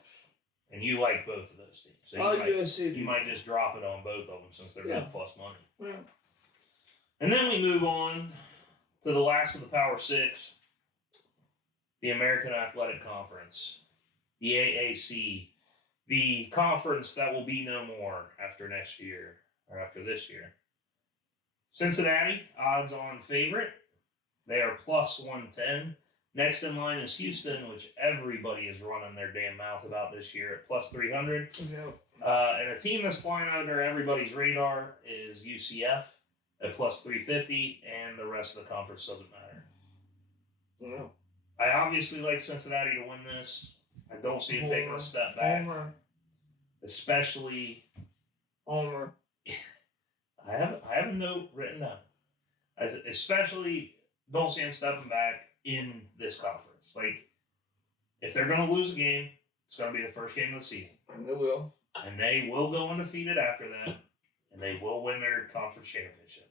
And you like both of those teams. So you might just drop it on both of them since they're both plus money. Yeah. And then we move on to the last of the Power Six, the American Athletic Conference, the AAC, the conference that will be no more after next year, or after this year. Cincinnati, odds-on favorite. They are plus 110. Next in line is Houston, which everybody is running their damn mouth about this year at plus 300. Yep. And a team that's flying under everybody's radar is UCF at plus 350, and the rest of the conference doesn't matter. Yeah. I obviously like Cincinnati to win this. I don't see them taking a step back. Homer. Especially... Homer. I have a note written down. Especially don't see them stepping back in this conference. Like, if they're going to lose a game, it's going to be the first game of the season. And they will. And they will go undefeated after that, and they will win their conference championship.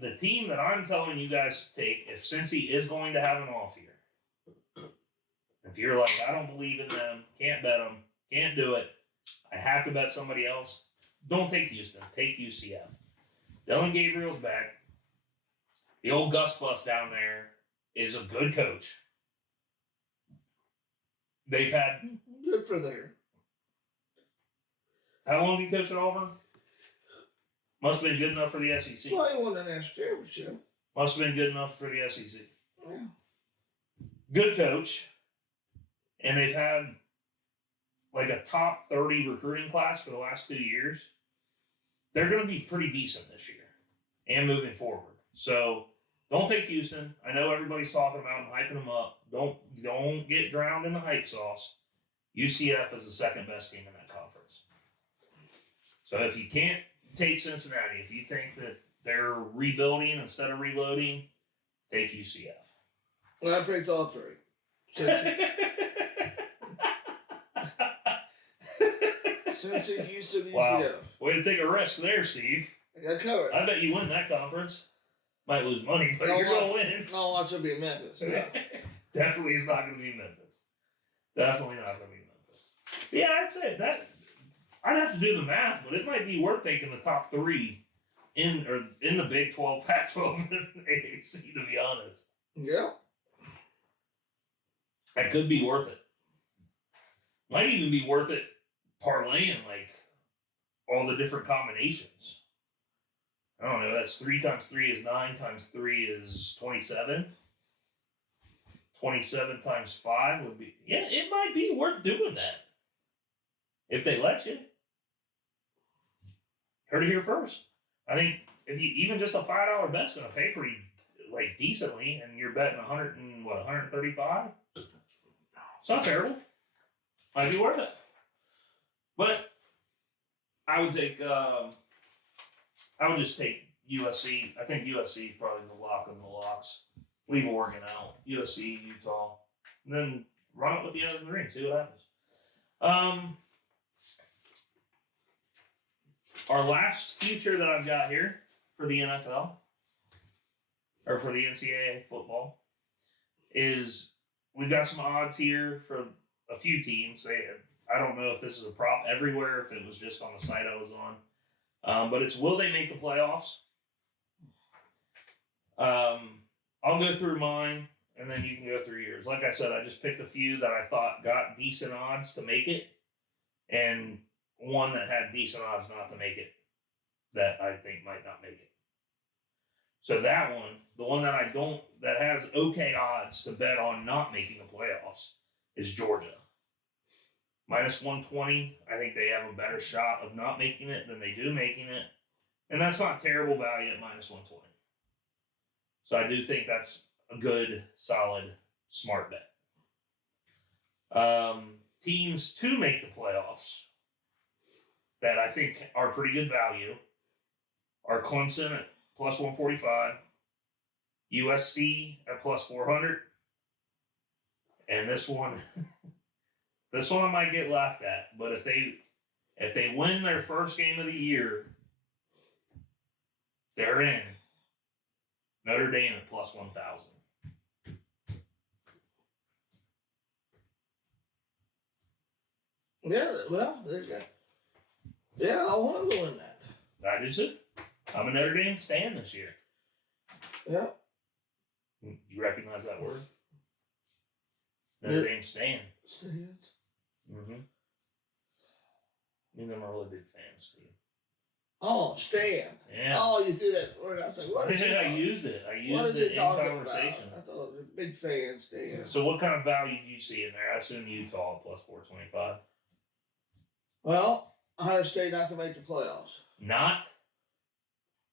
The team that I'm telling you guys to take, if Cincy is going to have an off year, if you're like, I don't believe in them, can't bet them, can't do it, I have to bet somebody else, don't take Houston, take UCF. Dylan Gabriel's back. The old Gus Bus down there is a good coach. They've had... Good for there. How long did he coach at Auburn? Must have been good enough for the SEC. Well, he won the national championship. Must have been good enough for the SEC. Yeah. Good coach. And they've had like a top 30 recruiting class for the last 2 years. They're going to be pretty decent this year and moving forward. So don't take Houston. I know everybody's talking about them, hyping them up. Don't get drowned in the hype sauce. UCF is the second best team in that conference. So if you can't take Cincinnati, if you think that they're rebuilding instead of reloading, take UCF. Well, I picked all three. Cincy, Houston, UCF. Wow. Way to take a risk there, Steve. I got covered. I bet you win that conference. Might lose money, but you're going to win. No, watch it be Memphis. Yeah. Definitely is not going to be Memphis. Definitely not going to be Memphis. But yeah, I'd say that. I'd have to do the math, but it might be worth taking the top three in the Big 12, Pac-12, and AAC, to be honest. Yeah. That could be worth it. Might even be worth it parlaying like all the different combinations. I don't know, that's 3 times 3 is 9, times 3 is 27. 27 times 5 would be, yeah, it might be worth doing that. If they let you. Heard it here first. I think if you, even just a $5 bet's going to pay pretty, like, decently, and you're betting 135? It's not terrible. Might be worth it. But I would take, I would just take USC. I think USC is probably the lock of the locks. Leave Oregon out. USC, Utah. And then run it with the other three and see what happens. Our last future that I've got here for the NFL, or for the NCAA football, is we've got some odds here for a few teams. I don't know if this is a prop everywhere, if it was just on the site I was on. But it's, will they make the playoffs? I'll go through mine, and then you can go through yours. Like I said, I just picked a few that I thought got decent odds to make it, and one that had decent odds not to make it, that I think might not make it. So that one, the one that that has okay odds to bet on not making the playoffs, is Georgia. Minus 120, I think they have a better shot of not making it than they do making it. And that's not terrible value at minus 120. So I do think that's a good, solid, smart bet. Teams to make the playoffs that I think are pretty good value are Clemson at plus 145, USC at plus 400, and this one, This one I might get laughed at, but if they win their first game of the year, they're in. Notre Dame at plus 1,000. Yeah, well, yeah, I want to go in that. I do too. I'm a Notre Dame stan this year. Yeah. You recognize that word? Notre Dame stan. Mm-hmm. You them are really big fans, Steve. Oh, stan. Yeah. Oh, you threw that word. I was like, what is it? I used it. I used it in conversation. About? I thought it was a big fan, Stan. So what kind of value do you see in there? I assume Utah plus 425. Well, Ohio State not to make the playoffs. Not?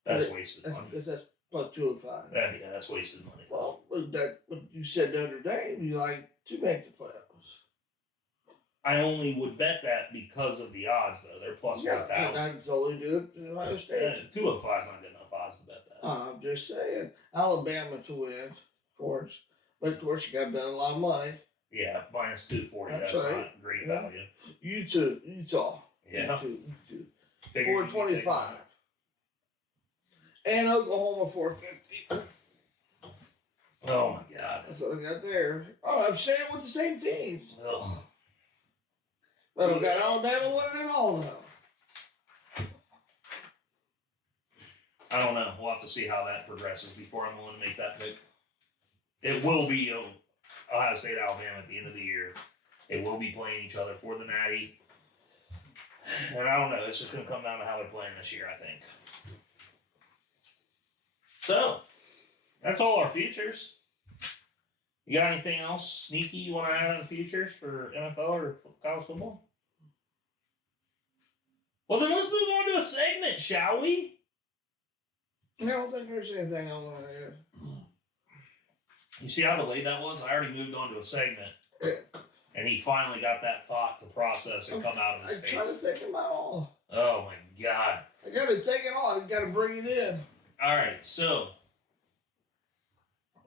That's wasted money. Because that's plus 205. Yeah, that's wasted money. Well, but you said Notre Dame, you like to make the playoffs. I only would bet that because of the odds, though. They're plus 1,000. And I totally do it to Ohio State. 205 is not good enough odds to bet that. I'm just saying. Alabama to win, of course. But of course, you got to bet a lot of money. Yeah, minus 240. That's right. Not great value. Utah. Yeah. 425. And Oklahoma 450. Oh my God. That's what I got there. Oh, I'm saying with the same teams. Ugh. But I've got Alabama winning it all now. I don't know. We'll have to see how that progresses before I'm willing to make that pick. It will be Ohio State, Alabama at the end of the year. They will be playing each other for the Natty. And I don't know. It's just going to come down to how they're playing this year, I think. So, that's all our futures. You got anything else sneaky you want to add on the futures for NFL or college football? Well, then let's move on to a segment, shall we? I don't think there's anything I want to add. You see how delayed that was? I already moved on to a segment. And he finally got that thought to process and come out of his face. I try to think about all. Oh, my God. I got to take it all. I got to bring it in. All right, so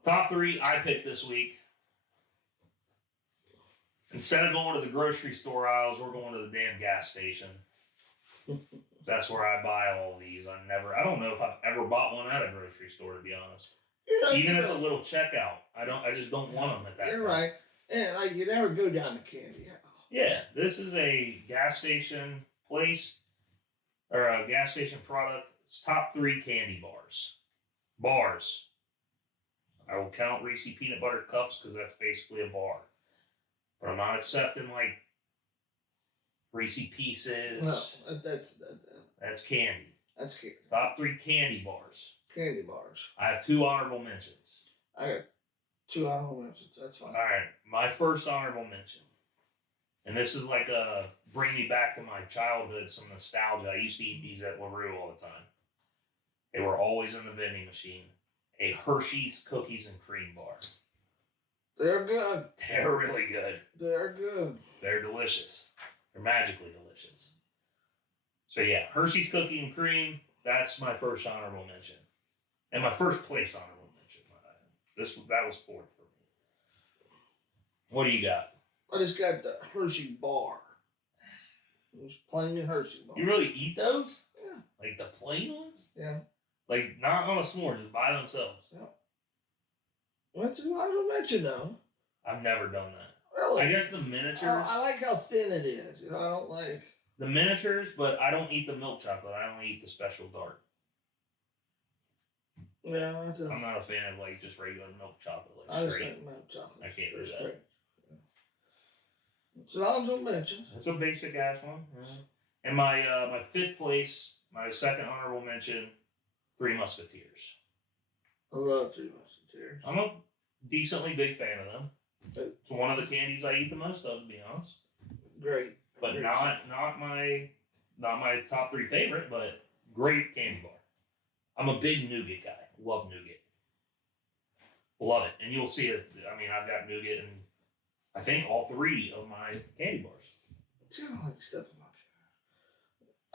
top 3 I picked this week. Instead of going to the grocery store aisles, we're going to the damn gas station. That's where I buy all these. I don't know if I've ever bought one at a grocery store, to be honest. Even at the little checkout, I just don't want them at that. You're right. And like you never go down the candy aisle. Yeah, this is a gas station place or a gas station product. It's top 3 candy bars. Bars. I will count Reese peanut butter cups because that's basically a bar. But I'm not accepting like Reese Pieces. No, that's candy. That's candy. Top 3 candy bars. Candy bars. I have 2 honorable mentions. I got 2 honorable mentions. That's fine. All right, my first honorable mention, and this is like bring me back to my childhood, some nostalgia. I used to eat these at LaRue all the time. They were always in the vending machine. A Hershey's Cookies and Cream bar. They're good. They're really good. They're good. They're delicious. They're magically delicious. So yeah, Hershey's Cookie and Cream, that's my first honorable mention. And my first place honorable mention. That was 4th for me. What do you got? I just got the Hershey bar. Just plain Hershey bar. You really eat those? Yeah. Like the plain ones? Yeah. Like not on a s'more, just by themselves. Yeah. What's the honorable mention though? I've never done that. Really? I guess the miniatures. I like how thin it is. I don't like the miniatures, but I don't eat the milk chocolate. I only eat the special dark. Yeah, I'm not a fan of like just regular milk chocolate, like I just straight. like milk chocolate. I can't do that. It's an honorable mention. It's a basic ass one. Yeah. And my 5th place, my second honorable mention, 3 Musketeers. I love 3 Musketeers. I'm a decently big fan of them. It's one of the candies I eat the most of, to be honest. Great. But great. not my top 3 favorite, but great candy bar. I'm a big nougat guy. Love nougat. Love it. And you'll see it. I mean, I've got nougat in, I think, all 3 of my candy bars. I don't like stuff in my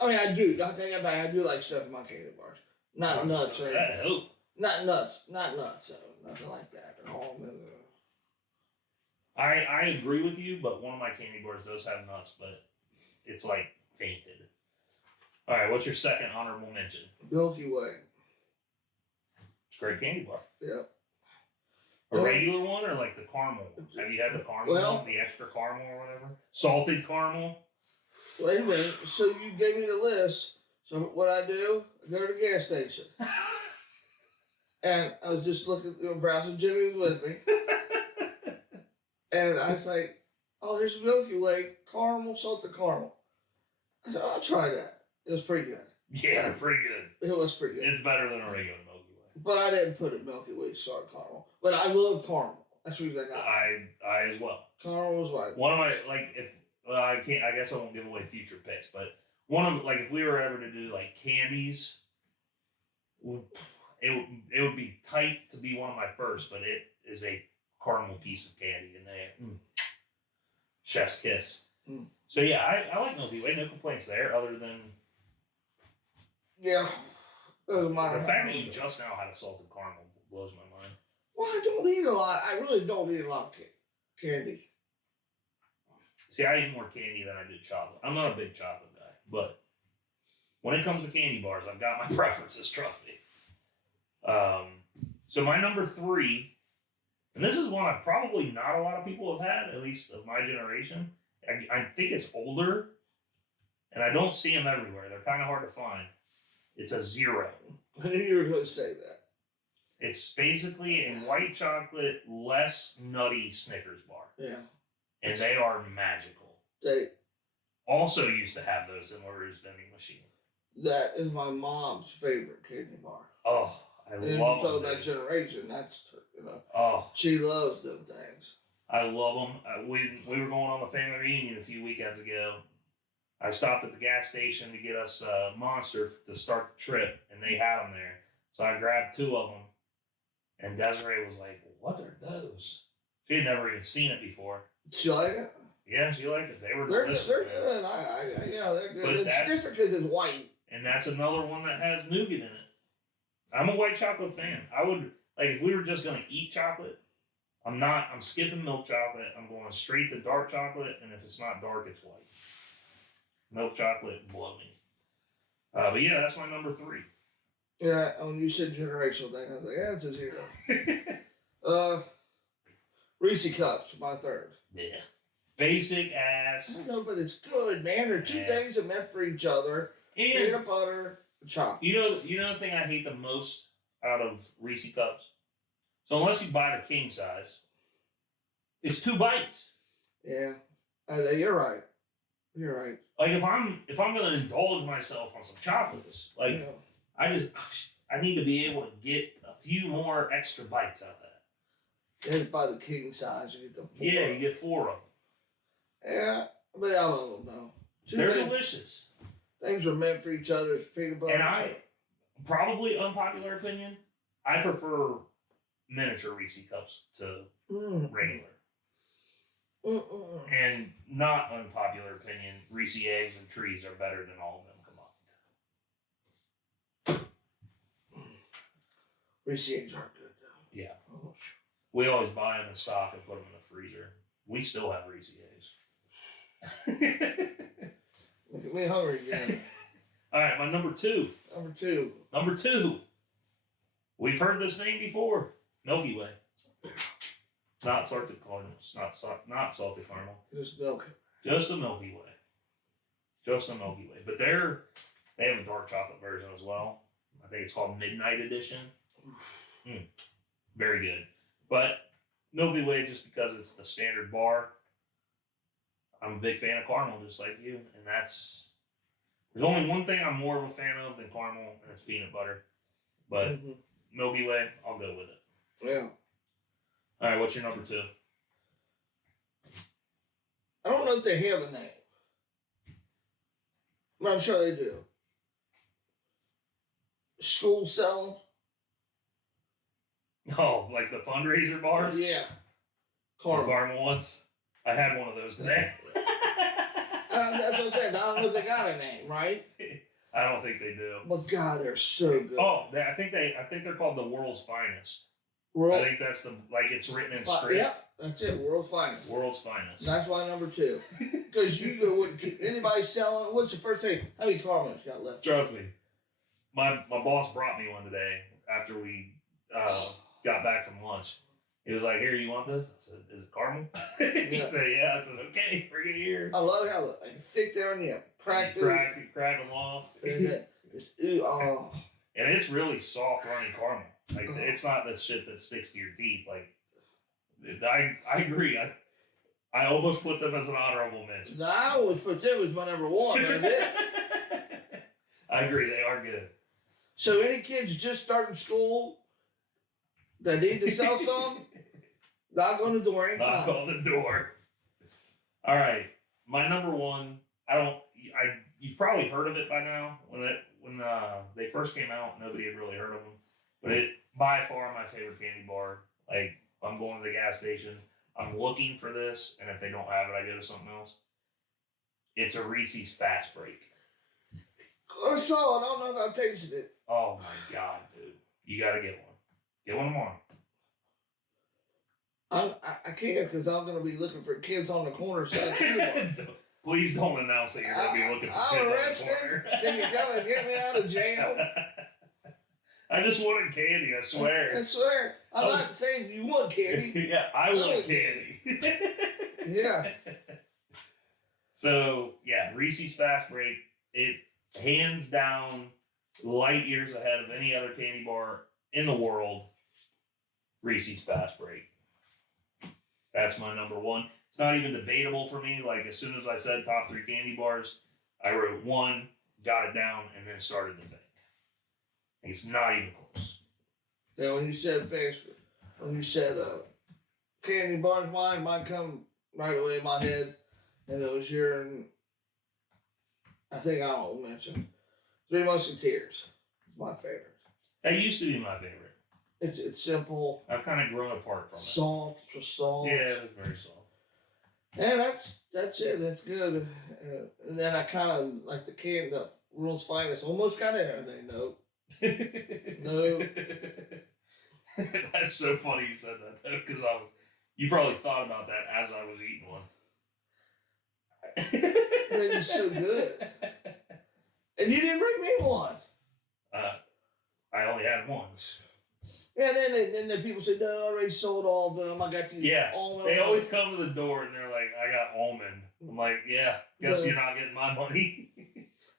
candy. I mean, I do. Don't take it back. I do like stuff in my candy bars. Not nuts or anything. Not nuts. Not nuts. So nothing like that at all. I agree with you, but one of my candy bars does have nuts, but it's like fainted. All right, what's your second honorable mention? Milky Way. It's a great candy bar. Yep. A regular one or like the caramel? Have you had the caramel one? The extra caramel or whatever? Salted caramel? Wait a minute. So you gave me the list. So what I do, I go to the gas station. And I was just looking, browsing. Jimmy was with me. And I was like, oh, there's Milky Way caramel, salted caramel. I said, I'll try that. It was pretty good. Yeah, they're pretty good. It was pretty good. It's better than a regular Milky Way. But I didn't put it Milky Way salted caramel. But I love caramel. That's what I got. I as well. Caramel was right. One of my, like, if, well, I can't, I guess I won't give away future picks, but one of, like, if we were ever to do, like, candies, it would be tight to be one of my first, but it is a caramel piece of candy in there. Chef's kiss. So yeah, I like Milky Way. No complaints there, other than yeah. The fact that you just now had a salted caramel blows my mind. Well, I don't eat a lot. I really don't eat a lot of candy. See, I eat more candy than I do chocolate. I'm not a big chocolate guy, but when it comes to candy bars, I've got my preferences. Trust me. So my number 3, and this is one I probably not a lot of people have had, at least of my generation. I think it's older, and I don't see them everywhere. They're kind of hard to find. It's a Zero. I knew you were going to say that. It's basically a white chocolate, less nutty Snickers bar. Yeah. And they are magical. They also used to have those in Lurie's vending machine. That is my mom's favorite candy bar. Oh, I love them. You that generation, that's, oh, she loves them things. I love them. We were going on the family reunion a few weekends ago. I stopped at the gas station to get us Monster to start the trip, and they had them there. So I grabbed 2 of them, and Desiree was like, "What are those?" She had never even seen it before. She liked it? Yeah, she liked it. They were delicious. They're good. Yeah, they're good. But it's different because it's white. And that's another one that has nougat in it. I'm a white chocolate fan. I would, like, if we were just going to eat chocolate, I'm skipping milk chocolate. I'm going straight to dark chocolate, and if it's not dark, it's white. Milk chocolate, blow me. But yeah, that's my number 3. Yeah, when you said generational thing, I was like, yeah, it's a 0. Reese Cups, my 3rd. Yeah. Basic ass. I know, but it's good, man. They're 2 things that meant for each other. And peanut butter, chocolate. You know the thing I hate the most out of Reese Cups? So unless you buy the king size, it's 2 bites. Yeah. You're right. You're right. Like if I'm gonna indulge myself on some chocolates, like I need to be able to get a few more extra bites out of that. You have to buy the king size. You get the 4. Yeah, you get 4 of them. Yeah, but I love them though. They're delicious. Things are meant for each other. Peanut butter. And probably unpopular opinion, I prefer miniature Reese Cups to regular. And not unpopular opinion, Reese eggs and trees are better than all of them combined. Reese eggs aren't good though. Yeah. Oh. We always buy them in stock and put them in the freezer. We still have Reese eggs. Look at me hungry again. All right, my number 2. Number 2. We've heard this name before. Milky Way. Not salted caramel. Not salted caramel. Just milk. Just a Milky Way. Just a Milky Way. But they have a dark chocolate version as well. I think it's called Midnight Edition. Very good. But Milky Way, just because it's the standard bar, I'm a big fan of caramel, just like you. And there's only one thing I'm more of a fan of than caramel, and it's peanut butter. But Milky Way, I'll go with it. Yeah. All right, what's your number 2? I don't know if they have a name, but I'm sure they do. School selling. Oh, like the fundraiser bars? Yeah. Caramel ones. I had one of those today. That's what I said. I don't know if they got a name, right? I don't think they do. But God, they're so good. Oh, I think they're called the world's finest. World, I think that's it's written in script. yeah, that's it. World's finest. World's finest. That's why number 2. Because you wouldn't keep anybody selling. What's the first thing? How many caramels you got left? Trust me. My boss brought me one today after we got back from lunch. He was like, "Here, you want this?" I said, "Is it caramel?" He said, "Yeah." I said, "Okay, bring it here." I love how I can sit there and crack them off. And And it's really soft, runny caramel. Like it's not this shit that sticks to your teeth. Like I agree. I almost put them as an honorable mention. I always put them as my number 1. I agree. They are good. So any kids just starting school that need to sell some, knock on the door anytime. Knock on the door. All right, my number 1. You've probably heard of it by now. When they first came out, nobody had really heard of them. But it by far my favorite candy bar. Like I'm going to the gas station, I'm looking for this, and if they don't have it, I go to something else. It's a Reese's Fast Break. I saw it. I don't know if I've tasted it. Oh my god, dude! You gotta get one. Get one tomorrow. I can't because I'm going to be looking for kids on the corner selling candy bars. Please don't announce that you're going to be looking for kids arrested. on the corner. Can you come and get me out of jail? I just wanted candy, I swear. I swear. I'm not saying you want candy. Yeah, I want candy. Yeah. So, yeah, Reese's Fast Break, it hands down light years ahead of any other candy bar in the world. Reese's Fast Break. That's my number 1. It's not even debatable for me. Like, as soon as I said top 3 candy bars, I wrote 1, got it down, and then started to think. It's not even close. Yeah, when you said candy bars, mine come right away in my head, and it was your. I think I will mention Three Musketeers. It's my favorite. That used to be my favorite. It's simple. I've kind of grown apart from it. Soft, just soft. Yeah, it was very soft. And that's it. That's good. And then I kind of like the candy, the world's finest, almost got in everything. No. That's so funny you said that though, because you probably thought about that as I was eating one. They're just so good. And you didn't bring me one. I only had one. Yeah, then people say, no, I already sold all of them. I got these almond. They always come to the door and they're like, I got almond. I'm like, yeah, guess you're not getting my money.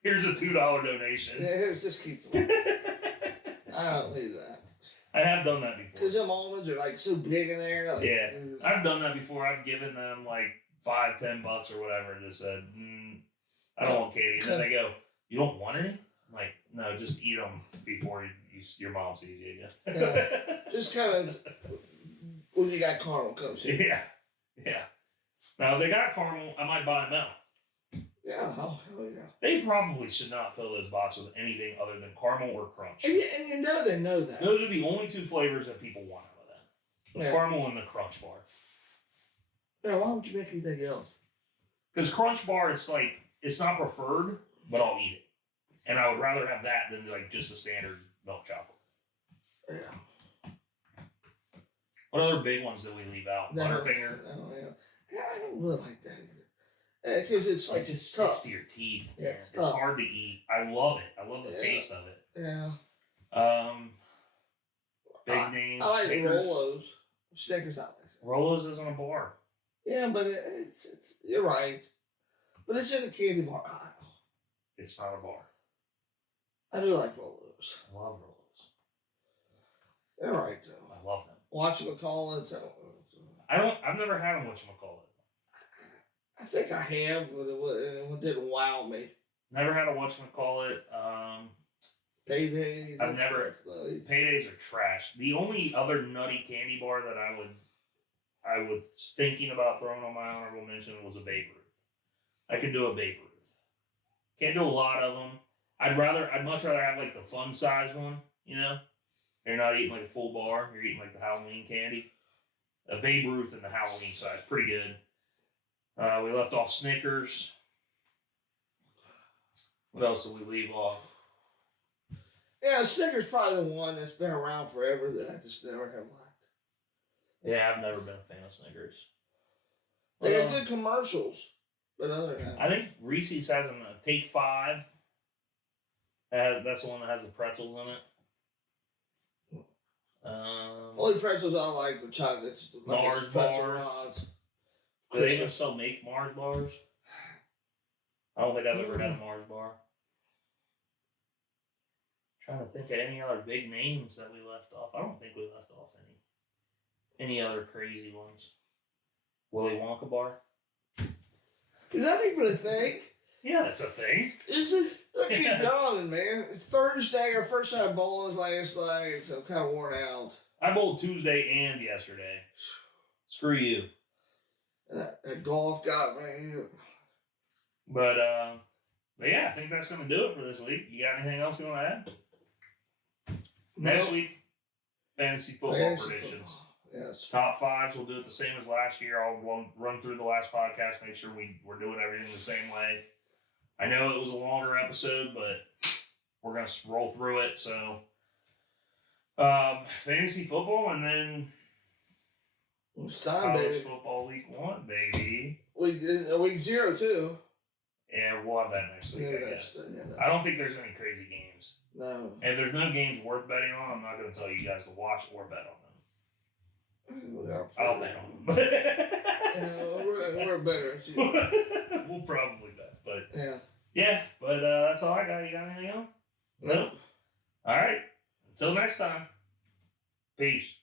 Here's a $2 donation. Yeah, here's this keep the I don't need that. I have done that before. Because them almonds are like so big in there. Like, yeah, I've done that before. I've given them like $5-10 or whatever and just said, I don't want candy. And then they go, you don't want any? I'm like, no, just eat them before your mom sees you again. Yeah. Just kind of when you got caramel comes in. Yeah. Now, if they got caramel, I might buy them out. Yeah, hell yeah. They probably should not fill those boxes with anything other than caramel or crunch. And you know they know that. Those are the only 2 flavors that people want out of that. The caramel and the crunch bar. Yeah, why would you make anything else? Because crunch bar, it's not preferred, but I'll eat it. And I would rather have that than like just a standard milk chocolate. Yeah. What other big ones did we leave out? Butterfinger. Oh yeah. I don't really like that either. Because it's like it just tough. sticks to your teeth. Yeah, it's hard to eat. I love it. I love the taste of it. Yeah. Big names. I like Snickers. Rolos. Snickers, I like. Rolos isn't a bar. Yeah, but it's you're right. But it's in a candy bar aisle. It's not a bar. I do like Rolos. I love Rolos. They're right though. I love them. Whatchamacallits. I've never had them whatchamacallit. I think I have, but it didn't wow me. Never had a whatchamacallit. Paydays. I've never. Paydays are trash. The only other nutty candy bar that I was thinking about throwing on my honorable mention was a Babe Ruth. I could do a Babe Ruth. Can't do a lot of them. I'd much rather have like the fun size one, you know? You're not eating like a full bar, you're eating like the Halloween candy. A Babe Ruth in the Halloween size, pretty good. We left off Snickers. What else did we leave off? Yeah, Snickers probably the one that's been around forever that I just never have liked. Yeah, I've never been a fan of Snickers. They got good commercials, but other than that, I think Reese's has a Take 5. That's the one that has the pretzels in it. only pretzels I like with chocolates. Like Mars pretzel bars. rods. Do they even still make Mars bars? I don't think I've ever had a Mars bar. Trying to think of any other big names that we left off. I don't think we left off any other crazy ones. Willy Wonka bar. Is that even a thing? Yeah, that's a thing. Is it? I keep Yes. going, man. It's Thursday. Our first time bowling last night, so I'm kind of worn out. I bowled Tuesday and yesterday. Screw you. And that golf got me. But yeah, I think that's gonna do it for this week. You got anything else you want to add? Next week, fantasy football predictions. Football. Yes. Top 5s. We'll do it the same as last year. I'll run through the last podcast, make sure we're doing everything the same way. I know it was a longer episode, but we're going to roll through it. So, fantasy football, and then It's time, college baby. football week 1, baby. Week 0 too. Yeah, we'll have that next week, I guess. I don't think there's any crazy games. No. And if there's no games worth betting on, I'm not going to tell you guys to watch or bet on them. I'll bet on them. We're better. We'll probably bet, but yeah. But that's all I got. You got anything else? Nope. All right. Until next time. Peace.